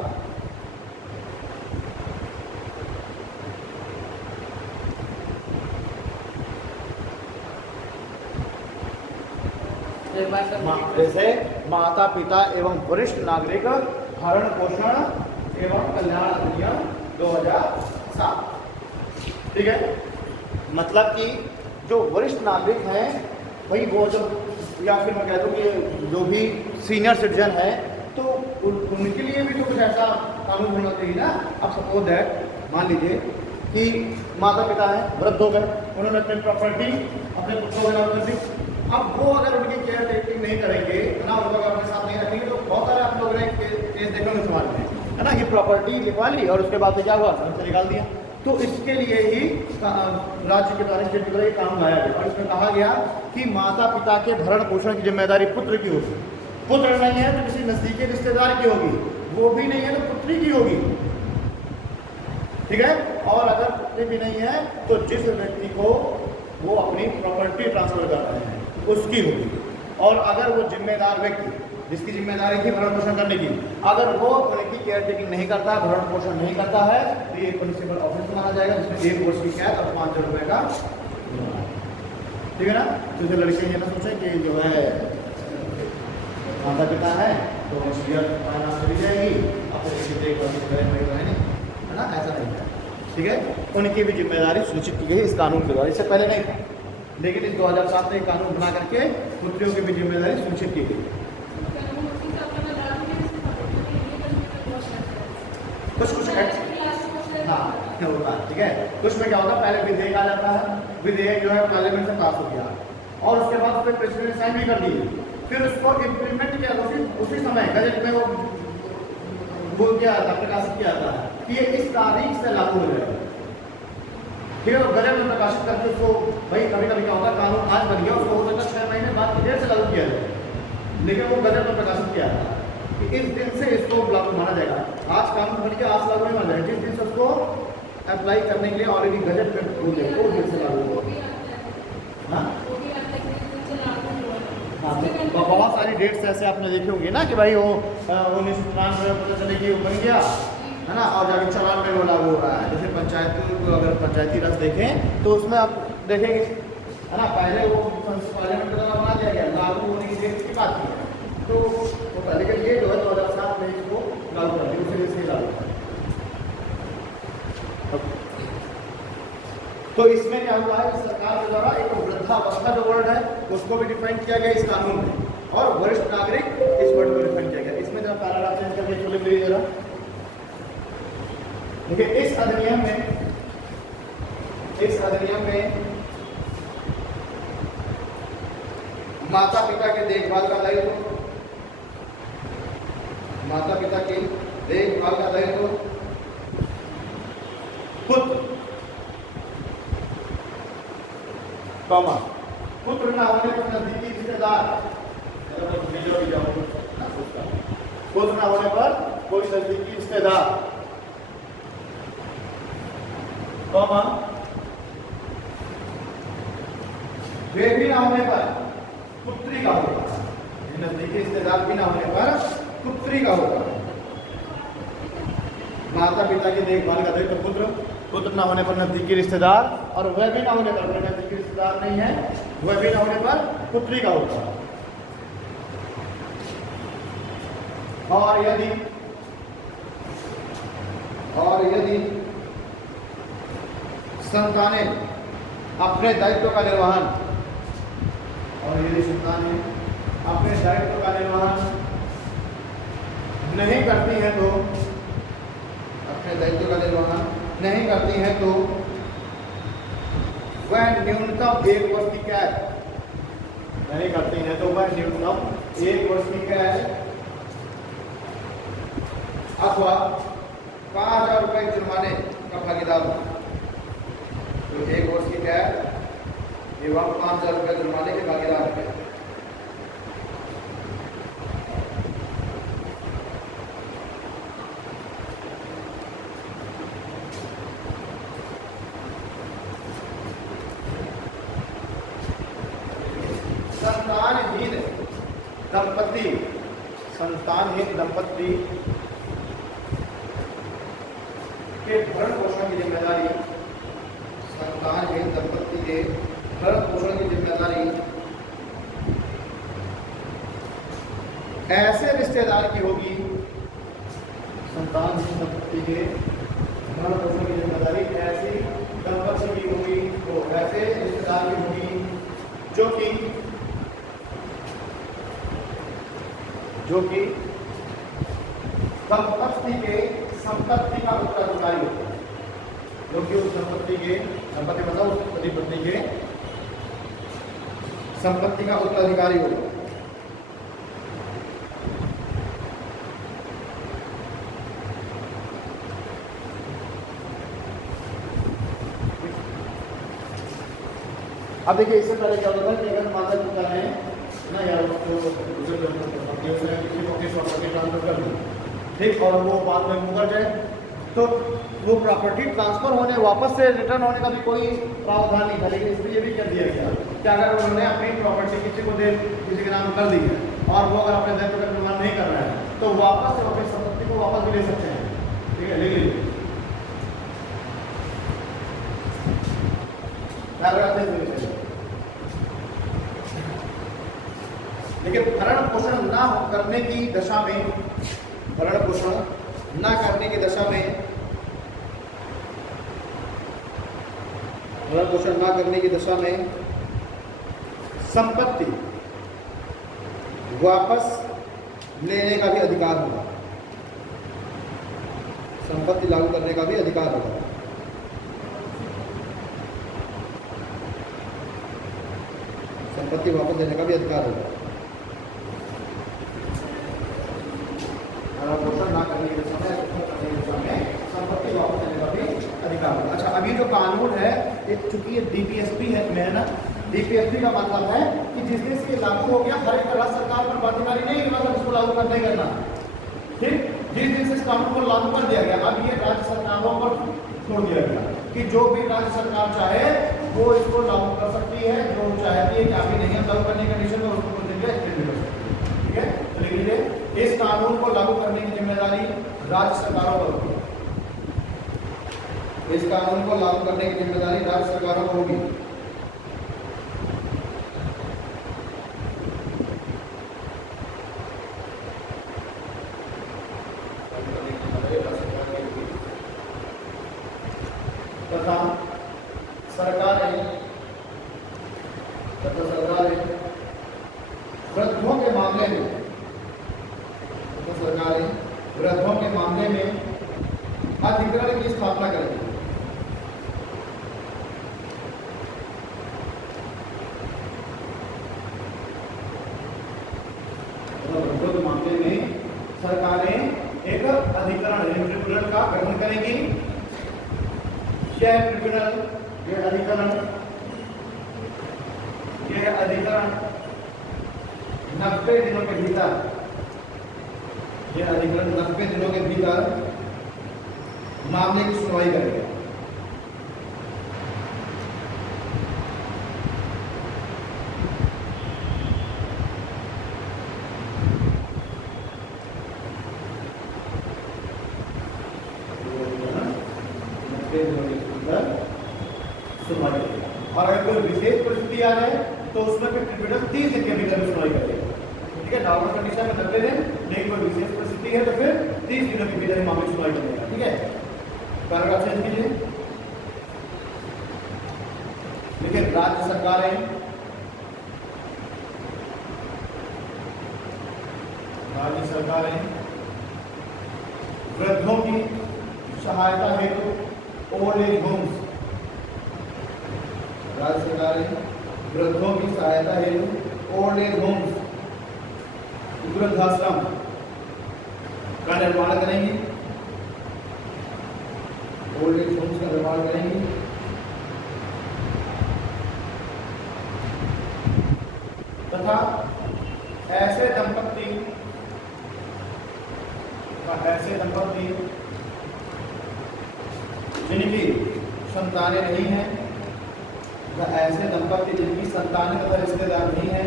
जैसे माता पिता एवं वरिष्ठ नागरिक भरण पोषण एवं कल्याण अधिनियम 2007, ठीक है। मतलब कि जो वरिष्ठ नागरिक हैं भाई, वो जब, या फिर मैं कहता हूँ कि जो भी सीनियर सिटीजन है, तो उनके लिए भी तो कुछ ऐसा कानून होना चाहिए ना। अब सपोज दैट, मान लीजिए कि माता पिता हैं, वृद्ध हो गए, उन्होंने अपनी प्रॉपर्टी अपने पुत्रों के नाम कर दी, अब वो अगर उनकी केयर टेकिंग नहीं करेंगे ना, उनको अगर अपने साथ नहीं रखेंगे, तो बहुत सारे आप लोग ने केस देखने में समाज में, है ना, कि प्रॉपर्टी लिखवा ली और उसके बाद से क्या हुआ, घर से निकाल दिया। तो इसके लिए ही राज्य के द्वारा, स्टेट के द्वारा ये कानून लाया गया, और इसमें कहा गया कि माता पिता के भरण पोषण की जिम्मेदारी पुत्र की होगी। पुत्र नहीं है तो किसी नजदीकी रिश्तेदार की होगी, वो भी नहीं है तो पुत्री की होगी, ठीक है। और अगर पुत्री भी नहीं है तो जिस व्यक्ति को वो अपनी प्रॉपर्टी ट्रांसफर कर रहे हैं उसकी होगी। और अगर वो जिम्मेदार व्यक्ति, जिसकी जिम्मेदारी थी भरण पोषण करने की, अगर वो उनकी केयर टेकिंग नहीं करता, भरण पोषण नहीं करता है, तो ये म्युनिसिपल ऑफेंस माना जाएगा, जिसमें 1 वर्ष की कैद और 5,000 रुपये का, ठीक है ना। तो जो लड़के ये ना सोचे कि जो है माता पिता है तो फाइनेंस चली जाएगी, है ना, ऐसा नहीं है, ठीक है। उनकी भी जिम्मेदारी सुनिश्चित की गई इस कानून के द्वारा, इससे पहले नहीं था, लेकिन इस 2007 में कानून बना करके पुत्रियों की भी जिम्मेदारी सुनिश्चित की गई। कुछ एक्ट, हाँ होता है, ठीक है। कुछ में क्या होता है, पहले विधेयक आ जाता है, विधेयक जो है पार्लियामेंट से पास हो गया, और उसके बाद उस पर प्रेसिडेंट ने साइन भी कर दी, फिर उसको इम्प्लीमेंट किया, उसी समय गजट में वो बोल किया था, प्रकाशित किया था कि ये इस तारीख से लागू हो जाएगा, ठीक है। गजट में प्रकाशित करके उसको, भाई कभी कभी क्या होता है, कानून आज बन गया, उसको हो सकता है 6 महीने बाद देर से लागू किया जाए, लेकिन वो गजट में प्रकाशित किया था कि इस दिन से इसको लागू माना जाएगा। आज कानून बन गया, आज लागू नहीं माना जाएगा, जिस दिन से उसको अप्लाई करने के लिए ऑलरेडी गजट में हो जाएगा, उस दिन से लागू होगा। हाँ, बहुत सारी डेट्स ऐसे आपने देखी होंगी ना कि भाई वो 1993 में पता चले कि वो बन गया, है ना, और जाके 94 में वो लागू हो रहा है। जैसे अगर पंचायती राज देखें तो उसमें आप देखेंगे, है ना, पहले वो पार्लियामेंट के द्वारा बना दिया गया, लागू होने की डेट की बात की तो होगा, लेकिन ये जो है 2007 में इसको लागू कर दिया, उसी वजह से लागू कर। तो इसमें क्या हुआ है कि सरकार के द्वारा एक वृद्धावस्था जो वर्ड है उसको भी डिफाइन किया गया इस कानून में, और वरिष्ठ नागरिक इस वर्ड को डिफाइन किया गया। इसमें जरा पैराग्राफ चेंज करके चले मेरी जरा देखिए, इस अधिनियम में माता पिता के देखभाल का दायित्व, माता पिता की देखभाल का दायित्व पुत्र, कौमा पुत्र न होने पर नजदीकी रिश्तेदार, पुत्र न होने पर कोई नजदीकी रिश्तेदार, कौमा वे भी ना होने पर पुत्री का होगा, नजदीकी रिश्तेदार भी ना होने पर पुत्री का होगा। माता पिता की देखभाल का दायित्व पुत्र, पुत्र ना होने पर नजदीकी रिश्तेदार, और वह भी ना होने पर नजदीकी रिश्तेदार नहीं है, वह भी ना होने पर पुत्री का होगा। और यदि संतानें अपने दायित्व का निर्वहन, और यदि संतानें अपने दायित्व का निर्वहन नहीं करती हैं तो, अपने दायित्व का निर्वहन नहीं करती हैं तो वह न्यूनतम 1 वर्ष की कैद, नहीं करती हैं तो वह न्यूनतम 1 वर्ष की कैद अथवा 5,000 रुपए जुर्माने का भागीदार हो। तो 1 वर्ष की कैद एवं 5,000 रुपए जुर्माने के भागीदार है। संतानहीन दंपति के भरण पोषण की जिम्मेदारी, संतानहीन दंपति के भरण पोषण की जिम्मेदारी ऐसे रिश्तेदार की होगी, संतानहीन दंपति के भरण पोषण की जिम्मेदारी ऐसी दंपति की होगी, तो ऐसे रिश्तेदार की होगी जो कि दंपति के संपत्ति का उत्तराधिकारी होता है, जो कि उस दंपति के, दंपति मतलब उस पति पत्नी के संपत्ति का उत्तराधिकारी होता है। अब देखिए इससे पहले क्या होता है कि अगर माता पिता ने ना यार ट्रांसफर कर दी, ठीक, और वो बाद में मुकर जाए तो वो प्रॉपर्टी ट्रांसफर होने वापस से रिटर्न होने का भी कोई प्रावधान नहीं था, लेकिन इसमें ये भी कर दिया गया कि अगर उन्होंने अपनी प्रॉपर्टी किसी के नाम कर दी है और वो अगर अपने दायित्व का निर्वहन नहीं कर रहा है तो वापस से अपनी संपत्ति को वापस भी ले सकते हैं, ठीक है, ले लीजिए। लेकिन भरण पोषण ना करने की दशा में, भरण पोषण ना करने की दशा में, भरण पोषण ना करने की दशा में संपत्ति वापस लेने का भी अधिकार होगा, संपत्ति लागू करने का भी अधिकार होगा। संपत्ति वापस देने का भी अधिकार होगा, पोषण ना करने के समय संपत्ति वापस देने का भी अधिकार होगा। अच्छा, अभी जो कानून है एक चूंकि ये डीपीएसपी है ना, डीपीएसपी का मतलब है कि जिस दिन से लागू हो गया हर एक राज्य सरकार पर बाध्यकारी नहीं, मतलब इसको लागू करने करना, ठीक, जिस दिन से इस कानून को लागू कर दिया गया अब ये राज्य सरकारों पर छोड़ दिया गया कि जो भी राज्य सरकार चाहे वो इसको लागू कर सकती है, जो चाहती है कि अभी नहीं है लागू करने की कंडीशन में उसको कुछ दिन के एक्सटेंड कर सकती है, ठीक है। तो लिखिए इस कानून को लागू करने की जिम्मेदारी राज्य सरकारों पर होगी, इस कानून को लागू करने की जिम्मेदारी राज्य सरकारों पर होगी। तथा सरकारें वृद्धों के मामले में, सरकारें वृद्धों के मामले में अधिकरण की स्थापना करेगी। मतलब उपरोक्त मामले में सरकारें एक अधिकरण ट्रिब्यूनल का गठन करेंगी। यह ट्रिब्यूनल, यह अधिकरण 90 दिनों के भीतर, यह अधिकरण 90 दिनों के भीतर मामले की सुनवाई करेगा। और अगर कोई विशेष परिस्थिति आ जाए तो उसमें फिर ट्रिब्यूनल 30 दिन के भीतर सुनवाई करेगा। ठीक है, नॉर्मल कंडीशन में 90 दिन, लेकिन कोई विशेष परिस्थिति है तो फिर 30 दिनों के भीतर मामले सुनवाई करेगा। ठीक है, पैराग्राफ चेंज कीजिए। देखिए, राज्य सरकारें वृद्धों की सहायता हेतु ओल्ड एज होम्स, राज्य सरकारें वृद्धों की सहायता हेतु ओल्ड एज होम्स, वृद्धाश्रम का निर्माण करेंगी। ओल्ड एज होम्स का निर्माण करेंगी तथा ऐसे दंपत्ति जिनकी संतानें नहीं हैं, या ऐसे दंपत्ति जिनकी संतानें तथा रिश्तेदार नहीं हैं,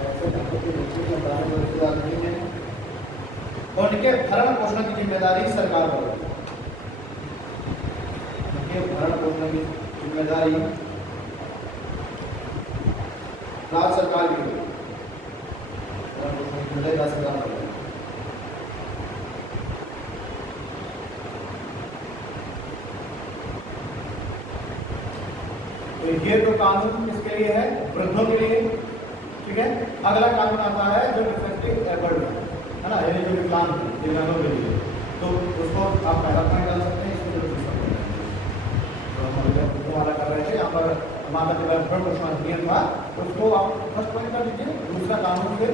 ऐसे दंपत्ति जिनकी संतानें तथा रिश्तेदार नहीं हैं, उनके भरण पोषण की जिम्मेदारी सरकार पर है। उनके भरण पोषण की जिम्मेदारी राज्य सरकार की है। राज्य सरकार पर है। ये तो कानून किसके लिए है? वृद्धों के लिए। ठीक है, अगला कानून आता है जो डिफेक्टिव एबल्ड है ना, यानी जो विकलांग दिव्यांगों के लिए, तो उसको आप पहला पॉइंट डाल सकते हैं, इसको जो हम वाला कर रहे थे यहाँ पर माता पिता भरण पोषण अधिनियम था, उसको आप फर्स्ट पॉइंट कर लीजिए। दूसरा कानून लिखिए।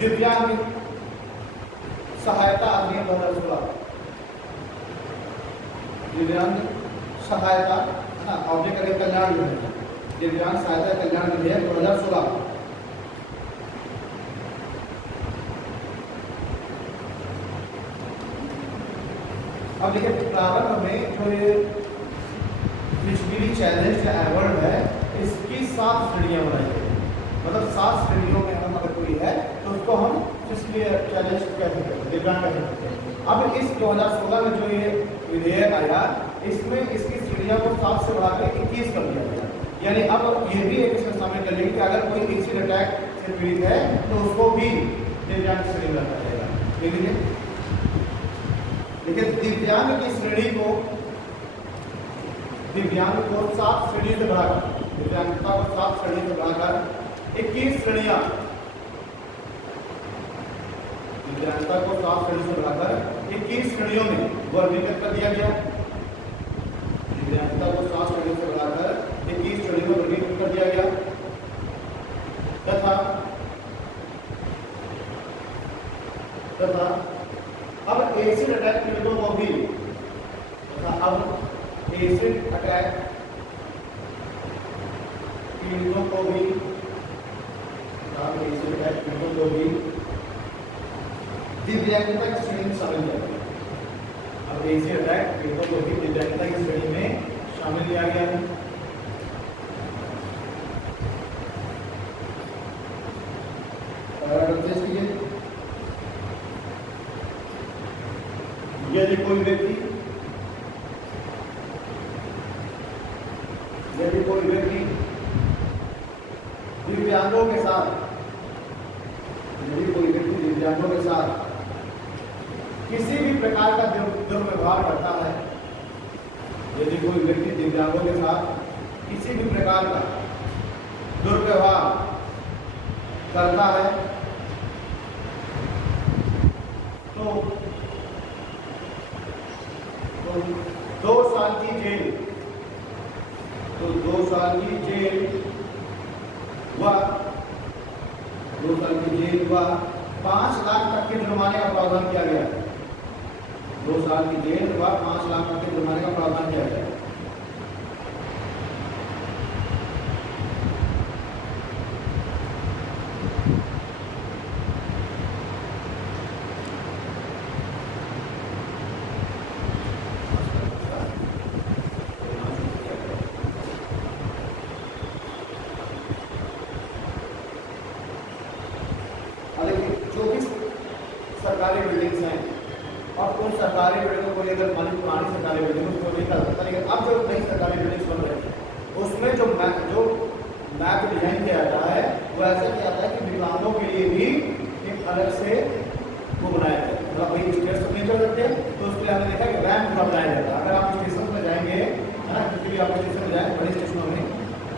दिव्यांग सहायता अधिनियम 2016, दिव्यांग सहायता ऑब्जेक्ट करें कल्याण विधेयक, दिव्यांग सहायता कल्याण विधेयक 2016। अब देखिए, प्रारंभ में जो ये फिजिकली चैलेंज या एबल्ड है, इसकी 7 श्रेणियां बनाई गई। मतलब 7 श्रेणियों में हम अगर कोई है तो उसको हम फिजिकली चैलेंज कैसे करते हैं, दिव्यांग कैसे करते हैं। अब इस 2016 में जो ये विधेयक आया, इसमें इसकी श्रेणियों को 7 से बढ़ाकर 21 कर दिया गया। यानी अब ये भी एक इसमें शामिल कर लेंगे कि अगर कोई एसिड अटैक से पीड़ित है तो उसको भी दिव्यांग श्रेणी में रखा जाएगा। देखिए, दिव्यांग की श्रेणी को 7 श्रेणी से बढ़ाकर, दिव्यांगता को 7 श्रेणी से बढ़ाकर 21 श्रेणियां, दिव्यांगता को 7 श्रेणी से बढ़ाकर 21 श्रेणियों में वर्गीकृत कर दिया गया। दिव्यांगता को 7 श्रेणी से बढ़ाकर 21 श्रेणियों में वर्गीकृत कर दिया गया तथा अब एसिड अटैक पीड़ितों को भी, एसिड अटैक पीड़ितों को भी दिव्यांगता की श्रेणी में शामिल किया गया। अब एसिड अटैक पीड़ितों को भी दिव्यांगता की श्रेणी में शामिल किया गया है। यदि कोई व्यक्ति दिव्यांगों के साथ किसी भी प्रकार का दुर्व्यवहार करता है, यदि कोई व्यक्ति दिव्यांगों के साथ किसी भी प्रकार का दुर्व्यवहार करता है तो 2 साल की जेल, तो 2 साल की जेल व 2 साल की जेल व 5 लाख तक के जुर्माने का प्रावधान किया गया है। 2 साल की जेल व 5 लाख तक के जुर्माने का प्रावधान किया गया है। सरकारी बिल्डिंग्स हैं और उन सरकारी बिल्डिंगों को अगर पुरानी सरकारी बिल्डिंग उसको नहीं कर सकता, लेकिन अब जो नई सरकारी बिल्डिंग्स बन रही है उसमें जो मैप डिजाइन किया जाता है वो ऐसा किया जाता है कि विकलांगों के लिए भी एक अलग से वो बनाया जाता है। मतलब भाई स्टेशन नहीं चल सकते तो उसके लिए हमने देखा कि रैम्प पूरा बनाया जाता है। अगर आप स्टेशन में जाएंगे है ना, किसी भी आप स्टेशन में जाए बड़े स्टेशनों में,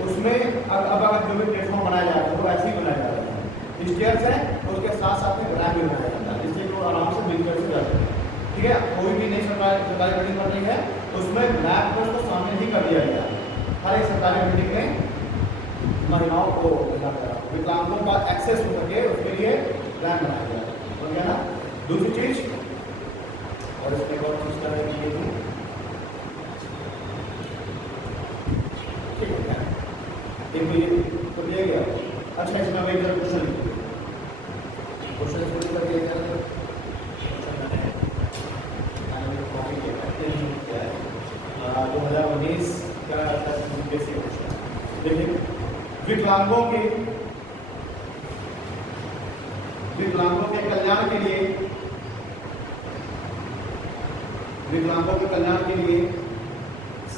उसमें अब अगर जो भी प्लेटफॉर्म बनाया जाता है वो ऐसे ही बनाया जाता है। स्टेयर्स है तो उसके साथ साथ में रैम्प भी बनाया जाता है जिससे लोग आराम से व्हीलचेयर से जा सकते हैं। ठीक है, कोई भी नई सरकारी बिल्डिंग बन रही है उसमें मैप को उसको शामिल ही कर दिया गया है। हर एक सरकारी बिल्डिंग में महिलाओं को विकलांगों का एक्सेस हो सके उसके लिए रैम्प बनाया गया है। हो गया ना। दूसरी चीज और इसमें एक और चीज कर रहे हैं, ठीक है, तो दिया गया। अच्छा, इसमें हमें इधर क्वेश्चन शुरू कर दिया गया। 2019 का बेसिक क्वेश्चन देखिए, विकलांगों के कल्याण के लिए, विकलांगों के कल्याण के लिए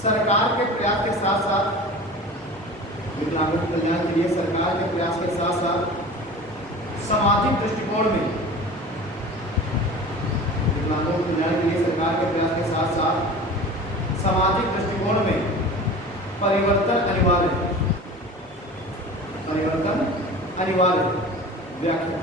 सरकार के प्रयास के साथ साथ, विकलांगों के कल्याण के लिए सरकार के प्रयास के साथ साथ सामाजिक दृष्टिकोण में, विकलांगों के कल्याण के लिए सरकार के प्रयास के साथ साथ सामाजिक दृष्टिकोण में परिवर्तन अनिवार्य है। परिवर्तन अनिवार्य व्याख्या।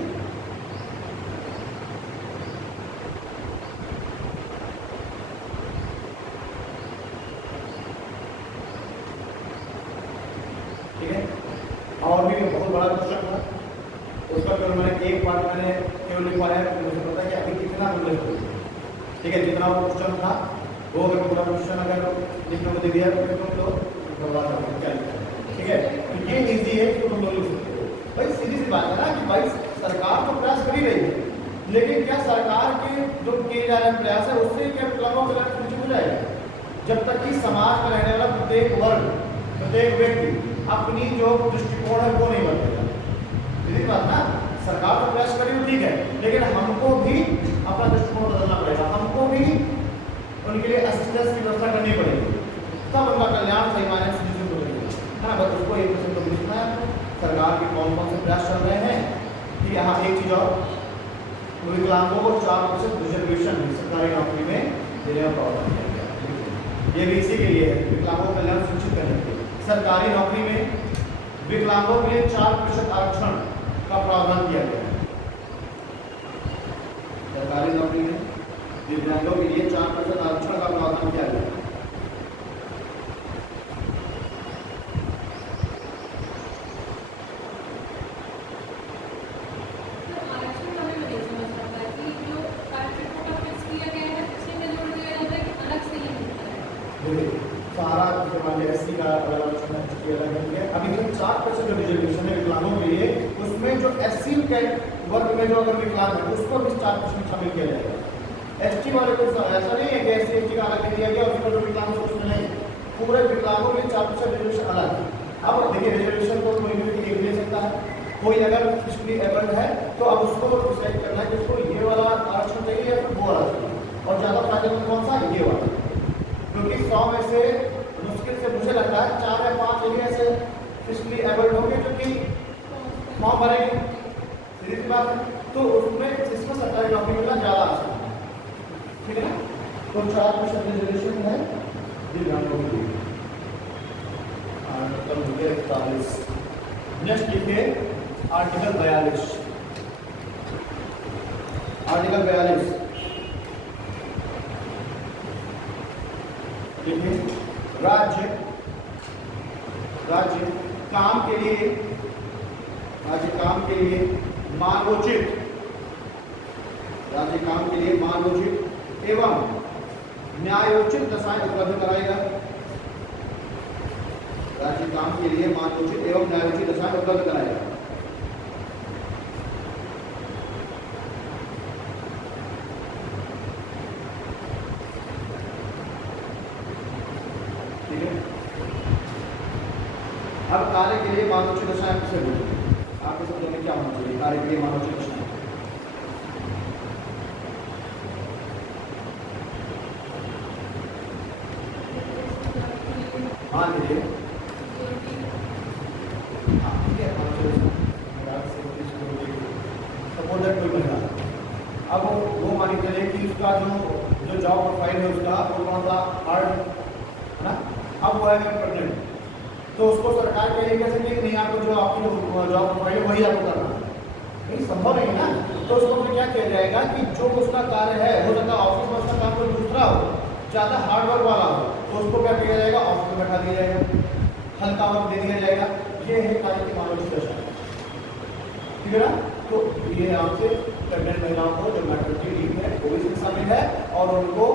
ठीक है, और भी बहुत बड़ा क्वेश्चन था उसका केवल मैंने एक पार्ट मैंने केवल लिखवा है, मुझे पता है कि अभी कितना नॉलेज हो। ठीक है, जितना वो क्वेश्चन था वो अगर पूरा क्वेश्चन अगर लिखने को दे दिया तो तुम लोग करवा सकते क्या लिखा है। ठीक है, तो ये इजी है तो तुम लोग लिख सकते हो। भाई सीधी सी बात है ना कि भाई सरकार तो प्रयास कर ही रही है, लेकिन क्या सरकार के जो किए जा रहे प्रयास है उससे क्या विकलांगों का लक्ष्य सुनिश्चित हो जाएगा? जब तक कि समाज में रहने वाला प्रत्येक वर्ग, प्रत्येक व्यक्ति अपनी जो दृष्टिकोण है वो नहीं बदलेगा। सीधी बात ना, सरकार तो प्रयास कर रही है ठीक है, लेकिन हमको भी अपना दृष्टिकोण बदलना पड़ेगा, हमको भी उनके लिए असिस्टेंस की व्यवस्था करनी पड़ेगी, तब उनका कल्याण सही मायने से निश्चित हो जाएगा। हाँ, बस उसको एक क्वेश्चन तो पूछना है सरकार के कौन कौन से प्रयास चल रहे हैं। कि यहाँ एक चीज और, विकलांगों को 4% रिजर्वेशन सरकारी नौकरी में देने का प्रावधान किया गया। ये भी इसी के लिए है, विकलांगों का कल्याण सुनिश्चित करने के लिए सरकारी नौकरी में विकलांगों के लिए 4% आरक्षण का प्रावधान किया गया है। सरकारी नौकरी में दिव्यांगों के लिए 4% आरक्षण का प्रावधान किया गया है। सारा एससी का अभी जो 4% जो रिजर्वेशन है विकलांगों के लिए, उसमें जो एससी वर्ग में जो अगर विकलांग है उसको भी 4% शामिल किया जाएगा। एसटी वाले को ऐसा नहीं है कि एससी एसटी का अलग दिया गया और जो विकलांग उसमें नहीं, पूरे विकलांगों के लिए 4% रिजर्वेशन अलग है। अब देखिए, रिजर्वेशन को कोई भी ले सकता है, कोई अगर फिजिकली एबल्ड है तो अब उसको डिसाइड करना है कि उसको ये वाला आरक्षण चाहिए या फिर वो वाला चाहिए, और ज़्यादा फायदेमंद कौन सा है, ये वाला। क्योंकि 100 में से मुश्किल से मुझे लगता है 4 या 5 एरिया से फिजिकली एबल्ड होंगे जो कि फॉर्म भरेंगे, सीधी बात है। तो उसमें इसमें सरकारी नौकरी मिलना ज़्यादा आसान है। ठीक है ना, तो 4% रिजर्वेशन है दिव्यांगों के लिए। खत्म हो गया 41। नेक्स्ट लिखिए आर्टिकल 42। आर्टिकल 42 देखिए, राज्य काम के लिए मानवोचित एवं न्यायोचित दशाएं उपलब्ध कराएगा। राज्य काम के लिए मानवोचित एवं न्यायोचित दशाएं उपलब्ध कराएगा। ठीक है, अब कार्य के लिए मानवोचित दशाएं किसे बोलते हैं? आपके शब्दों में क्या होना चाहिए कार्य के लिए मानवोचित दशाएं? मान लीजिए, हाँ ठीक है, सपोज दैट कोई बंदा, अब वो मान के चले कि उसका जो जॉब प्रोफाइल है उसका वो कौन सा हार्ड है ना, अब वो है प्रेग्नेंट, तो उसको सरकार के लिए कैसे कि नहीं आपको जो आपकी जॉब प्रोफाइल है वही आपको करना है, नहीं संभव नहीं ना। तो उसको फिर क्या किया जाएगा कि जो उसका कार्य है हो सकता है ऑफिस में उसका काम कोई दूसरा हो, ज़्यादा हार्ड वर्क वाला हो, तो उसको क्या किया जाएगा ऑफिस में बैठा दिया जाएगा, हल्का वर्क दे दिया जाएगा। ये है कार्य की मानवोचित दशा, ठीक है ना। तो ये आपसे प्रेग्नेंट महिलाओं को जो मैटरनिटी लीव है वो भी इसमें शामिल है, और उनको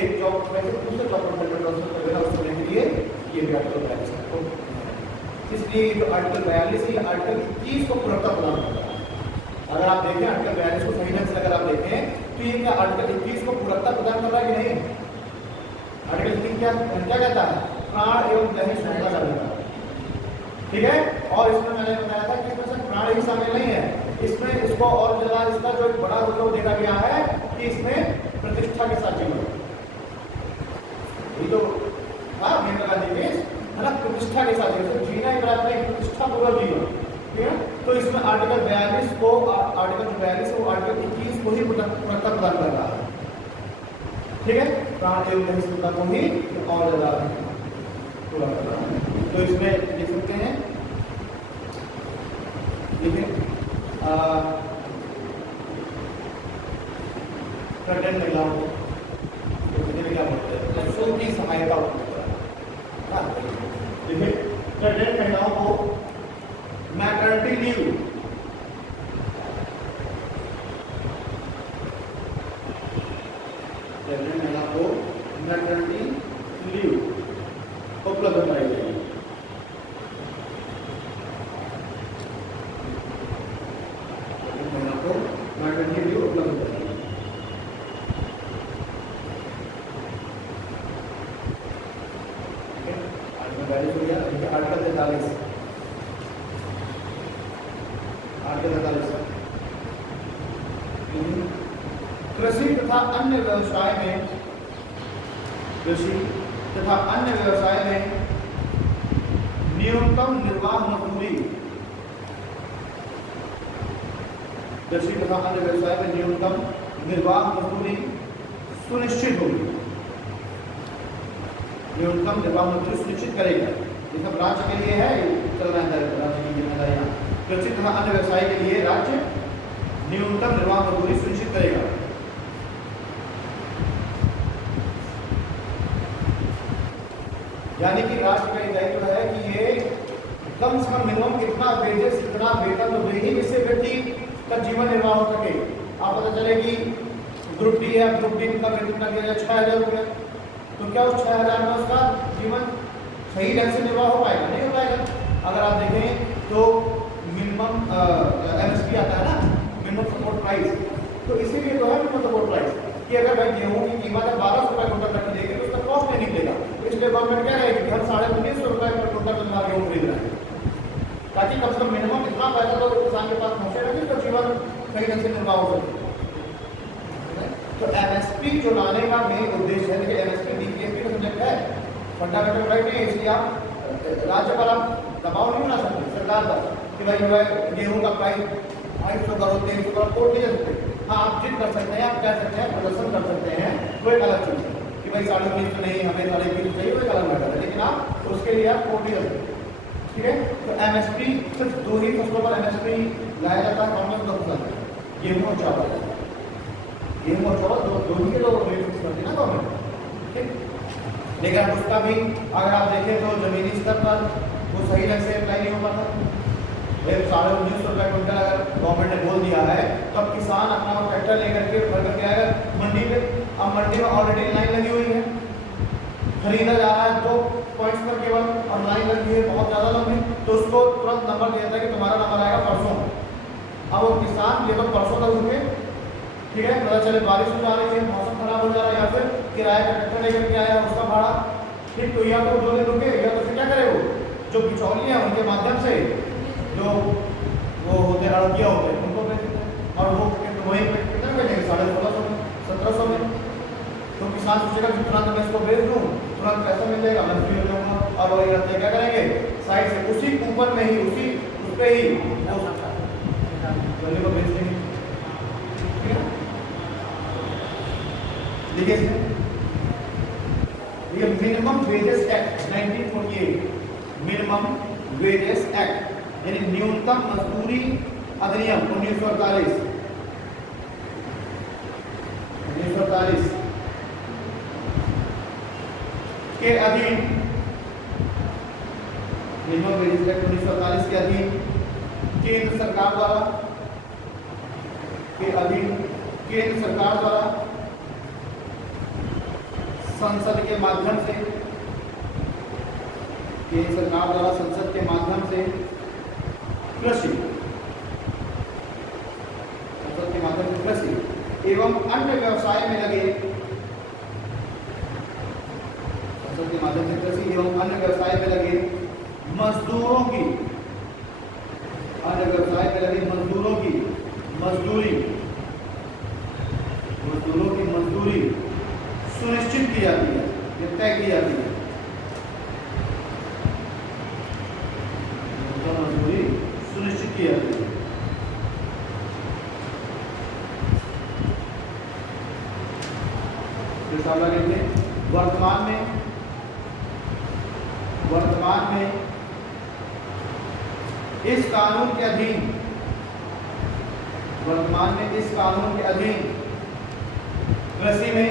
एक जॉब में से दूसरे जॉब पर ट्रांसफर कर देना उसको लेने के लिए ये भी आर्टिकल 42 है। तो इसलिए जो आर्टिकल 42 है आर्टिकल 21 को पूर्णता प्रदान करता है। अगर आप देखें आर्टिकल 42 को सही ढंग से अगर आप देखें तो ये क्या आर्टिकल 21 को पूर्णता प्रदान कर रहा है कि नहीं? आर्टिकल 21 क्या कहता है? प्राण एवं दैहिक श्रृंखला का अधिकार, ठीक है। और इसमें मैंने बताया था कि इसमें सिर्फ प्राण ही शामिल नहीं है, इसमें इसको और ज्यादा इसका जो एक बड़ा रूप देखा गया है कि इसमें प्रतिष्ठा के साथ जीवन, ये तो मेरा गांधी के है ना, प्रतिष्ठा के साथ जीना ही बराबर नहीं, प्रतिष्ठा पूर्वक जीवन, ठीक है। तो इसमें आर्टिकल 42 को आर्टिकल 42 को आर्टिकल 21 को ही पूर्णता प्रदान कर रहा है, ठीक है। प्राण एवं दैहिक श्रृंखला को ही और ज्यादा पूरा कर रहा है। तो इसमें लिख सकते हैं, देखिए प्रेग्नेंट महिलाओं को क्या बोलते हैं, प्रसूति की सहायता उपलब्ध कराना। देखिए प्रेग्नेंट महिलाओं को मैटरनिटी लीव उपलब्ध कराई जाएगी। मैटरनिटी लीव उपलब्ध कराई आर्टिकल 43 कृषि तथा अन्य व्यवसाय में न्यूनतम निर्वाह मजदूरी सुनिश्चित होगी, न्यूनतम निर्वाह मजदूरी सुनिश्चित करेगा। ये सब राज्य के लिए है, चल रहा है राज्य की जिम्मेदारियां। कृषि तथा अन्य व्यवसाय के लिए राज्य न्यूनतम निर्वाह मजदूरी सुनिश्चित करेगा। यानी कि राष्ट्र का दायित्व है कि ये कम से कम मिनिमम इतना वेजेस, इतना वेतन तो देगी जिससे व्यक्ति का जीवन निर्वाह हो सके। आप पता चले कि ग्रुप डी है, ग्रुप डी का वेतन कितना दिया जाए 6000 रुपये, तो क्या उस 6000 में उसका जीवन सही ढंग से निर्वाह हो पाएगा? नहीं हो पाएगा। अगर आप देखें तो मिनिमम MSP आता है ना, मिनिमम सपोर्ट प्राइस, तो इसीलिए तो है मिनिमम सपोर्ट प्राइस कि अगर भाई गेहूं की कीमत है 1200 रुपये क्विंटल रखी देगी तो उसका कॉस्ट नहीं निकलेगा। इसलिए गवर्नमेंट क्या करेगी कि हम 1950 रुपये पर क्विंटल तुम्हारा गेहूं खरीद रहे हैं, ताकि कम से कम मिनिमम इतना पैसा तो किसान के पास पहुंचेगा कि उसका जीवन सही ढंग से निर्वाह हो सके। तो MSP जो लाने का मेन उद्देश्य है, देखिए MSP DPSP का सब्जेक्ट है, फंडामेंटल राइट नहीं, इसलिए आप राज्य पर आप दबाव नहीं बना सकते सरकार पर कि भाई जो है गेहूं का प्राइस 250 करो 300 करो, कोर्ट नहीं जा सकते। हाँ आप जिद कर सकते हैं, आप कह सकते हैं, प्रदर्शन कर सकते हैं, वो एक अलग चीज है कि भाई 19.5 नहीं हमें 20.5 चाहिए, वो एक अलग मैटर है, लेकिन आप उसके लिए आप कोर्ट नहीं जा सकते। ठीक है। तो एमएसपी सिर्फ दो ही फसलों पर एमएसपी लाया जाता है, कौन कौन सा फसल है, गेहूं और चावल। गेहूं और चावल दो ही के दो रेट फिक्स करती है ना गवर्नमेंट, ठीक। लेकिन उसका भी अगर आप देखें तो जमीनी स्तर पर वो सही ढंग से अप्लाई नहीं हो पाता। 19,500 क्विंटल अगर गवर्नमेंट ने बोल दिया है तो अब किसान अपना ट्रैक्टर लेकर के भर करके आएगा मंडी पे। अब मंडी में ऑलरेडी लाइन लगी हुई है, खरीदा जा रहा है 2 पॉइंट्स पर केवल, और लाइन लगी है बहुत ज़्यादा लंबी, तो उसको तुरंत नंबर दिया जाता है कि तुम्हारा नंबर आएगा परसों। अब वो किसान केवल परसों तक रुके, ठीक है, पता चले बारिश हो जा रही है, मौसम खराब हो जा रहा है, या फिर किराए का ट्रैक्टर लेकर के आया उसका भाड़ा, ठीक। तो या तो 2 दिन रुके, या तो फिर क्या करे वो जो बिचौलिए हैं उनके माध्यम से जो वो होते हैं अड़किया होते हैं उनको बेच देते हैं, और वो वहीं पे कितने बेचेंगे, 1650 में, 1700 में। तो किसान सोचेगा कि तुरंत मैं इसको बेच दूँ, तुरंत पैसा मिल जाएगा, मैं फ्री हो जाऊँगा। और वही रहते क्या करेंगे, साइड से उसी कूपन में ही उस पर ही को बेच देंगे, ठीक है। देखिए ये minimum wages act 1948, minimum wages act यानी न्यूनतम मजदूरी अधिनियम 1948 के अधीन, मिनिमम वेजेस एक्ट 1948 के अधीन केंद्र सरकार द्वारा संसद के माध्यम से, केंद्र सरकार द्वारा संसद के माध्यम से कृषि एवं अन्य व्यवसाय में लगे, संसद के माध्यम से कृषि एवं अन्य व्यवसाय में लगे मजदूरों की, मजदूरी सुनिश्चित की जाती है, ये तय की जाती है, मजदूरी सुनिश्चित की जाती है। वर्तमान में इस कानून के अधीन कृषि में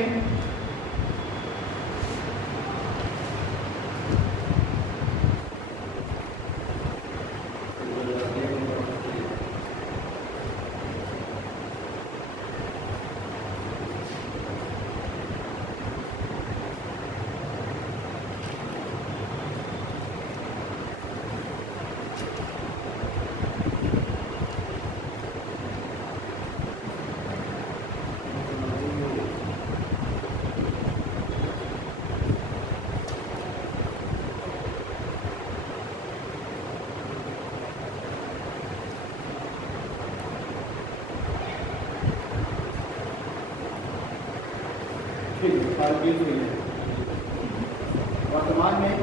वर्तमान में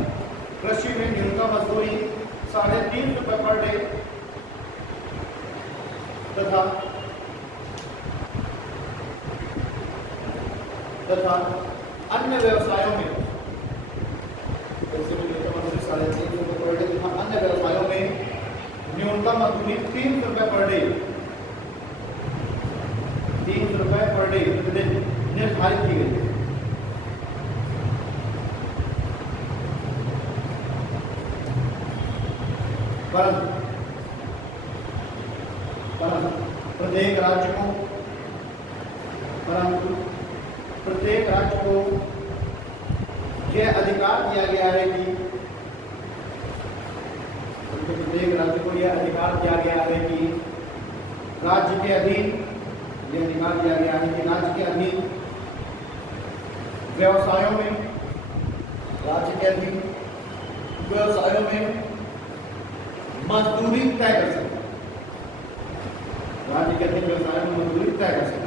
कृषि में न्यूनतम मजदूरी 350 रुपये पर डे तथा अन्य व्यवसायों में अन्य व्यवसायों में न्यूनतम मजदूरी 300 रुपये पर डे, 300 रुपये पर डे प्रतिदिन निर्धारित की गई है। परंतु प्रत्येक राज्य को यह अधिकार दिया गया है कि राज्य के अधीन व्यवसायों में मजदूरी तय कर सकते, राज्य के अधीन व्यवसायों में मजदूरी तय कर सकते।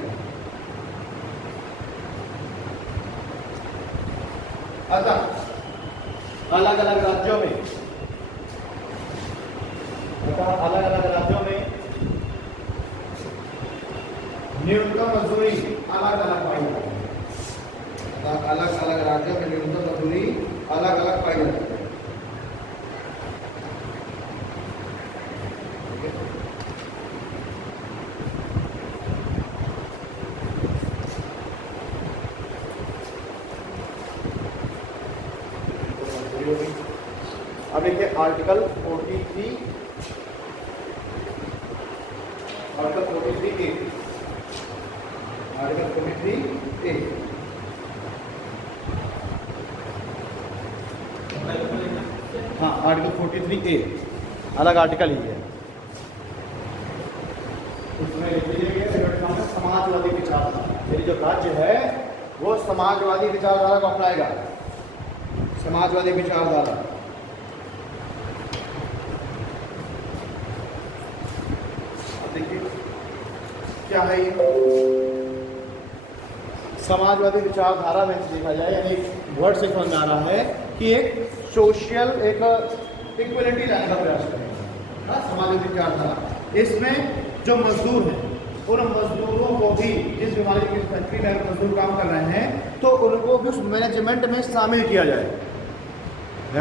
अतः अलग अलग राज्यों में न्यूनतम मजदूरी अलग अलग पाई जाती है। अलग अलग राज्यों में न्यूनतम मजदूरी अलग अलग पाई जाती है। अब देखिए article 43, article 43A, article 43A। हाँ, आर्टिकल 43A अलग आर्टिकल ही है। उसमें लिख लीजिए समाजवादी विचारधारा। मेरी जो राज्य है वो समाजवादी विचारधारा को अपनाएगा, समाजवादी विचारधारा। देखिए क्या है ये समाजवादी विचारधारा में देखा जाए, यानी वर्ड से समझ आ रहा है कि एक सोशल एक इक्वलिटी लाने का प्रयास करेगा समाजवादी विचारधारा। इसमें जो मजदूर हैं उन मजदूरों को भी, जिस बीमारी की फैक्ट्री में अगर मजदूर काम कर रहे हैं तो उनको भी उस मैनेजमेंट में शामिल किया जाए।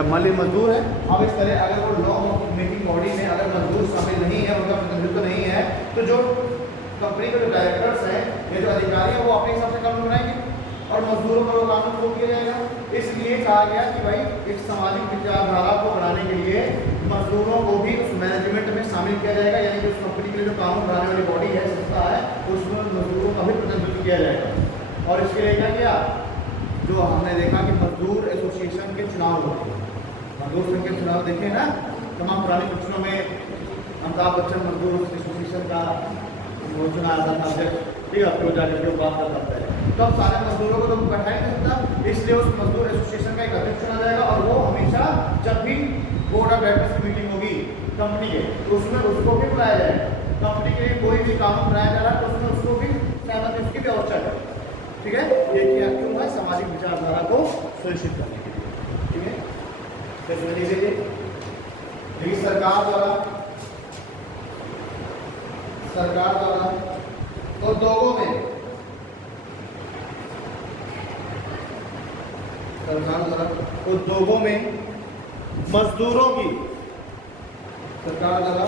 मान मजदूर है, अब इस तरह अगर वो लॉ मेकिंग बॉडी में अगर मजदूर शामिल नहीं है, उनका प्रतिनिधित्व नहीं है, तो जो कंपनी के जो डायरेक्टर्स हैं या जो अधिकारी हैं वो अपने हिसाब से कानून बनाएंगे और मजदूरों पर वो कानून लागू किया जाएगा। इसलिए कहा गया कि भाई एक सामाजिक विचारधारा को बनाने के लिए मजदूरों को भी उस मैनेजमेंट में शामिल किया जाएगा, यानी कि उस कंपनी के लिए जो कानून बनाने वाली बॉडी है, संस्था है, उसमें मजदूरों का भी प्रतिनिधित्व किया जाएगा। और इसके लिए क्या किया, जो हमने देखा कि मजदूर एसोसिएशन के चुनाव होते हैं, मजदूर संघ के चुनाव देखे ना, तमाम पुराने पिक्चरों में अमिताभ बच्चन मजदूर एसोसिएशन का वो चुनाव था अध्यक्ष, ठीक है, फिर जाकर के बात करता है। तो अब सारे मजदूरों को तो बैठाया नहीं सकता, इसलिए उस मजदूर एसोसिएशन का एक अध्यक्ष चुना जाएगा और वो हमेशा जब भी बोर्ड ऑफ डायरेक्टर्स की मीटिंग होगी कंपनी के, तो उसमें उसको भी बुलाया जाएगा। कंपनी के लिए कोई भी कानून बनाया जा रहा है तो उसमें उसको भी सहमति उसकी भी आवश्यक है, ठीक है। ये क्या क्यों है, सामाजिक विचारधारा को सुनिश्चित करने के लिए, ठीक है। फिर सुन लीजिए, लेकिन सरकार द्वारा उद्योगों में, सरकार द्वारा उद्योगों में मजदूरों की, सरकार द्वारा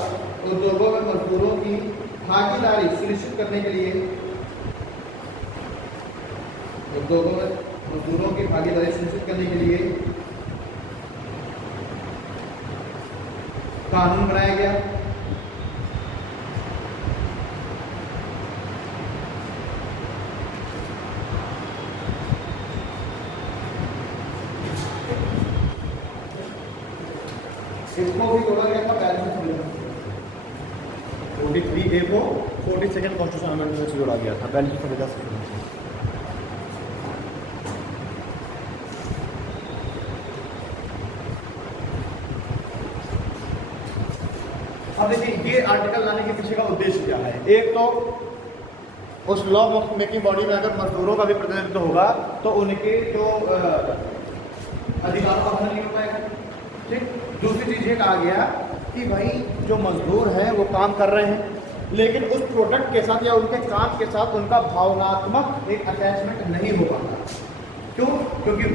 उद्योगों में मजदूरों की भागीदारी सुनिश्चित करने के लिए, उद्योगों में मजदूरों की भागीदारी सुनिश्चित करने के लिए कानून बनाया गया। इसको भी जोड़ा गया था बैलेंस 43A को 42nd कॉन्स्टिट्यूशन अमेंडमेंट से जोड़ा गया था, बैलेंस सुविधा से। अब देखिए ये आर्टिकल लाने के पीछे का उद्देश्य क्या है। एक तो उस लॉ मेकिंग बॉडी में अगर मजदूरों का भी प्रतिनिधित्व होगा तो उनके जो अधिकारों का हनन नहीं हो पाएगा, ठीक। दूसरी चीज़ ये कहा गया कि भाई जो मजदूर हैं वो काम कर रहे हैं, लेकिन उस प्रोडक्ट के साथ या उनके काम के साथ उनका भावनात्मक एक अटैचमेंट नहीं हो पाता। क्यों? क्योंकि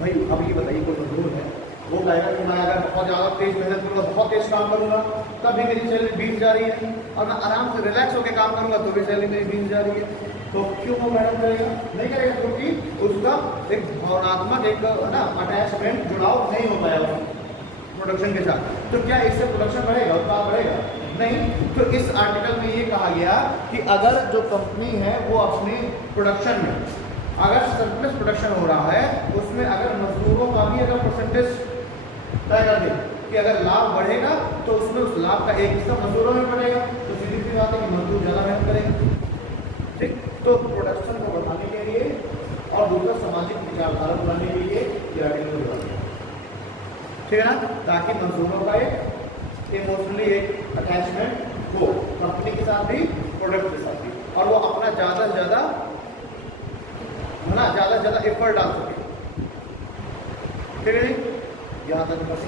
भाई अब ये बताइए, कोई मजदूर है वो कहेगा कि मैं अगर बहुत ज़्यादा तेज़ मेहनत करूँगा, बहुत तेज़ काम करूँगा, तब भी मेरी सैलरी 20 जा रही है, और मैं आराम से रिलैक्स होकर काम करूँगा तो भी सैलरी मेरी 20 जा रही है। तो क्यों वो मेहनत करेगा? नहीं करेगा, क्योंकि उसका एक भावनात्मक एक ना अटैचमेंट, जुड़ाव नहीं हो पाया प्रोडक्शन के साथ। तो क्या इससे प्रोडक्शन बढ़ेगा, उत्पाद बढ़ेगा? नहीं। तो इस आर्टिकल में ये कहा गया कि अगर जो कंपनी है वो अपने प्रोडक्शन में अगर सरप्लस प्रोडक्शन हो रहा है, उसमें अगर मजदूरों का भी अगर परसेंटेज तय कर दे कि अगर लाभ बढ़ेगा तो उसमें उस लाभ का एक हिस्सा मजदूरों में बढ़ेगा, तो सीधी सी बात है कि मजदूर ज़्यादा मेहनत करेंगे, ठीक। तो प्रोडक्शन को बढ़ाने के लिए और दूसरा सामाजिक विचारधारा बढ़ाने के लिए ये आर्टिकल बनाया गया, ठीक है ना, ताकि मजदूरों का एक इमोशनली एक अटैचमेंट हो कंपनी के साथ भी, प्रोडक्ट के साथ भी, और वो अपना ज़्यादा से ज़्यादा है ना, ज़्यादा से ज़्यादा एफर्ट डाल सके, ठीक है। यहाँ तक बस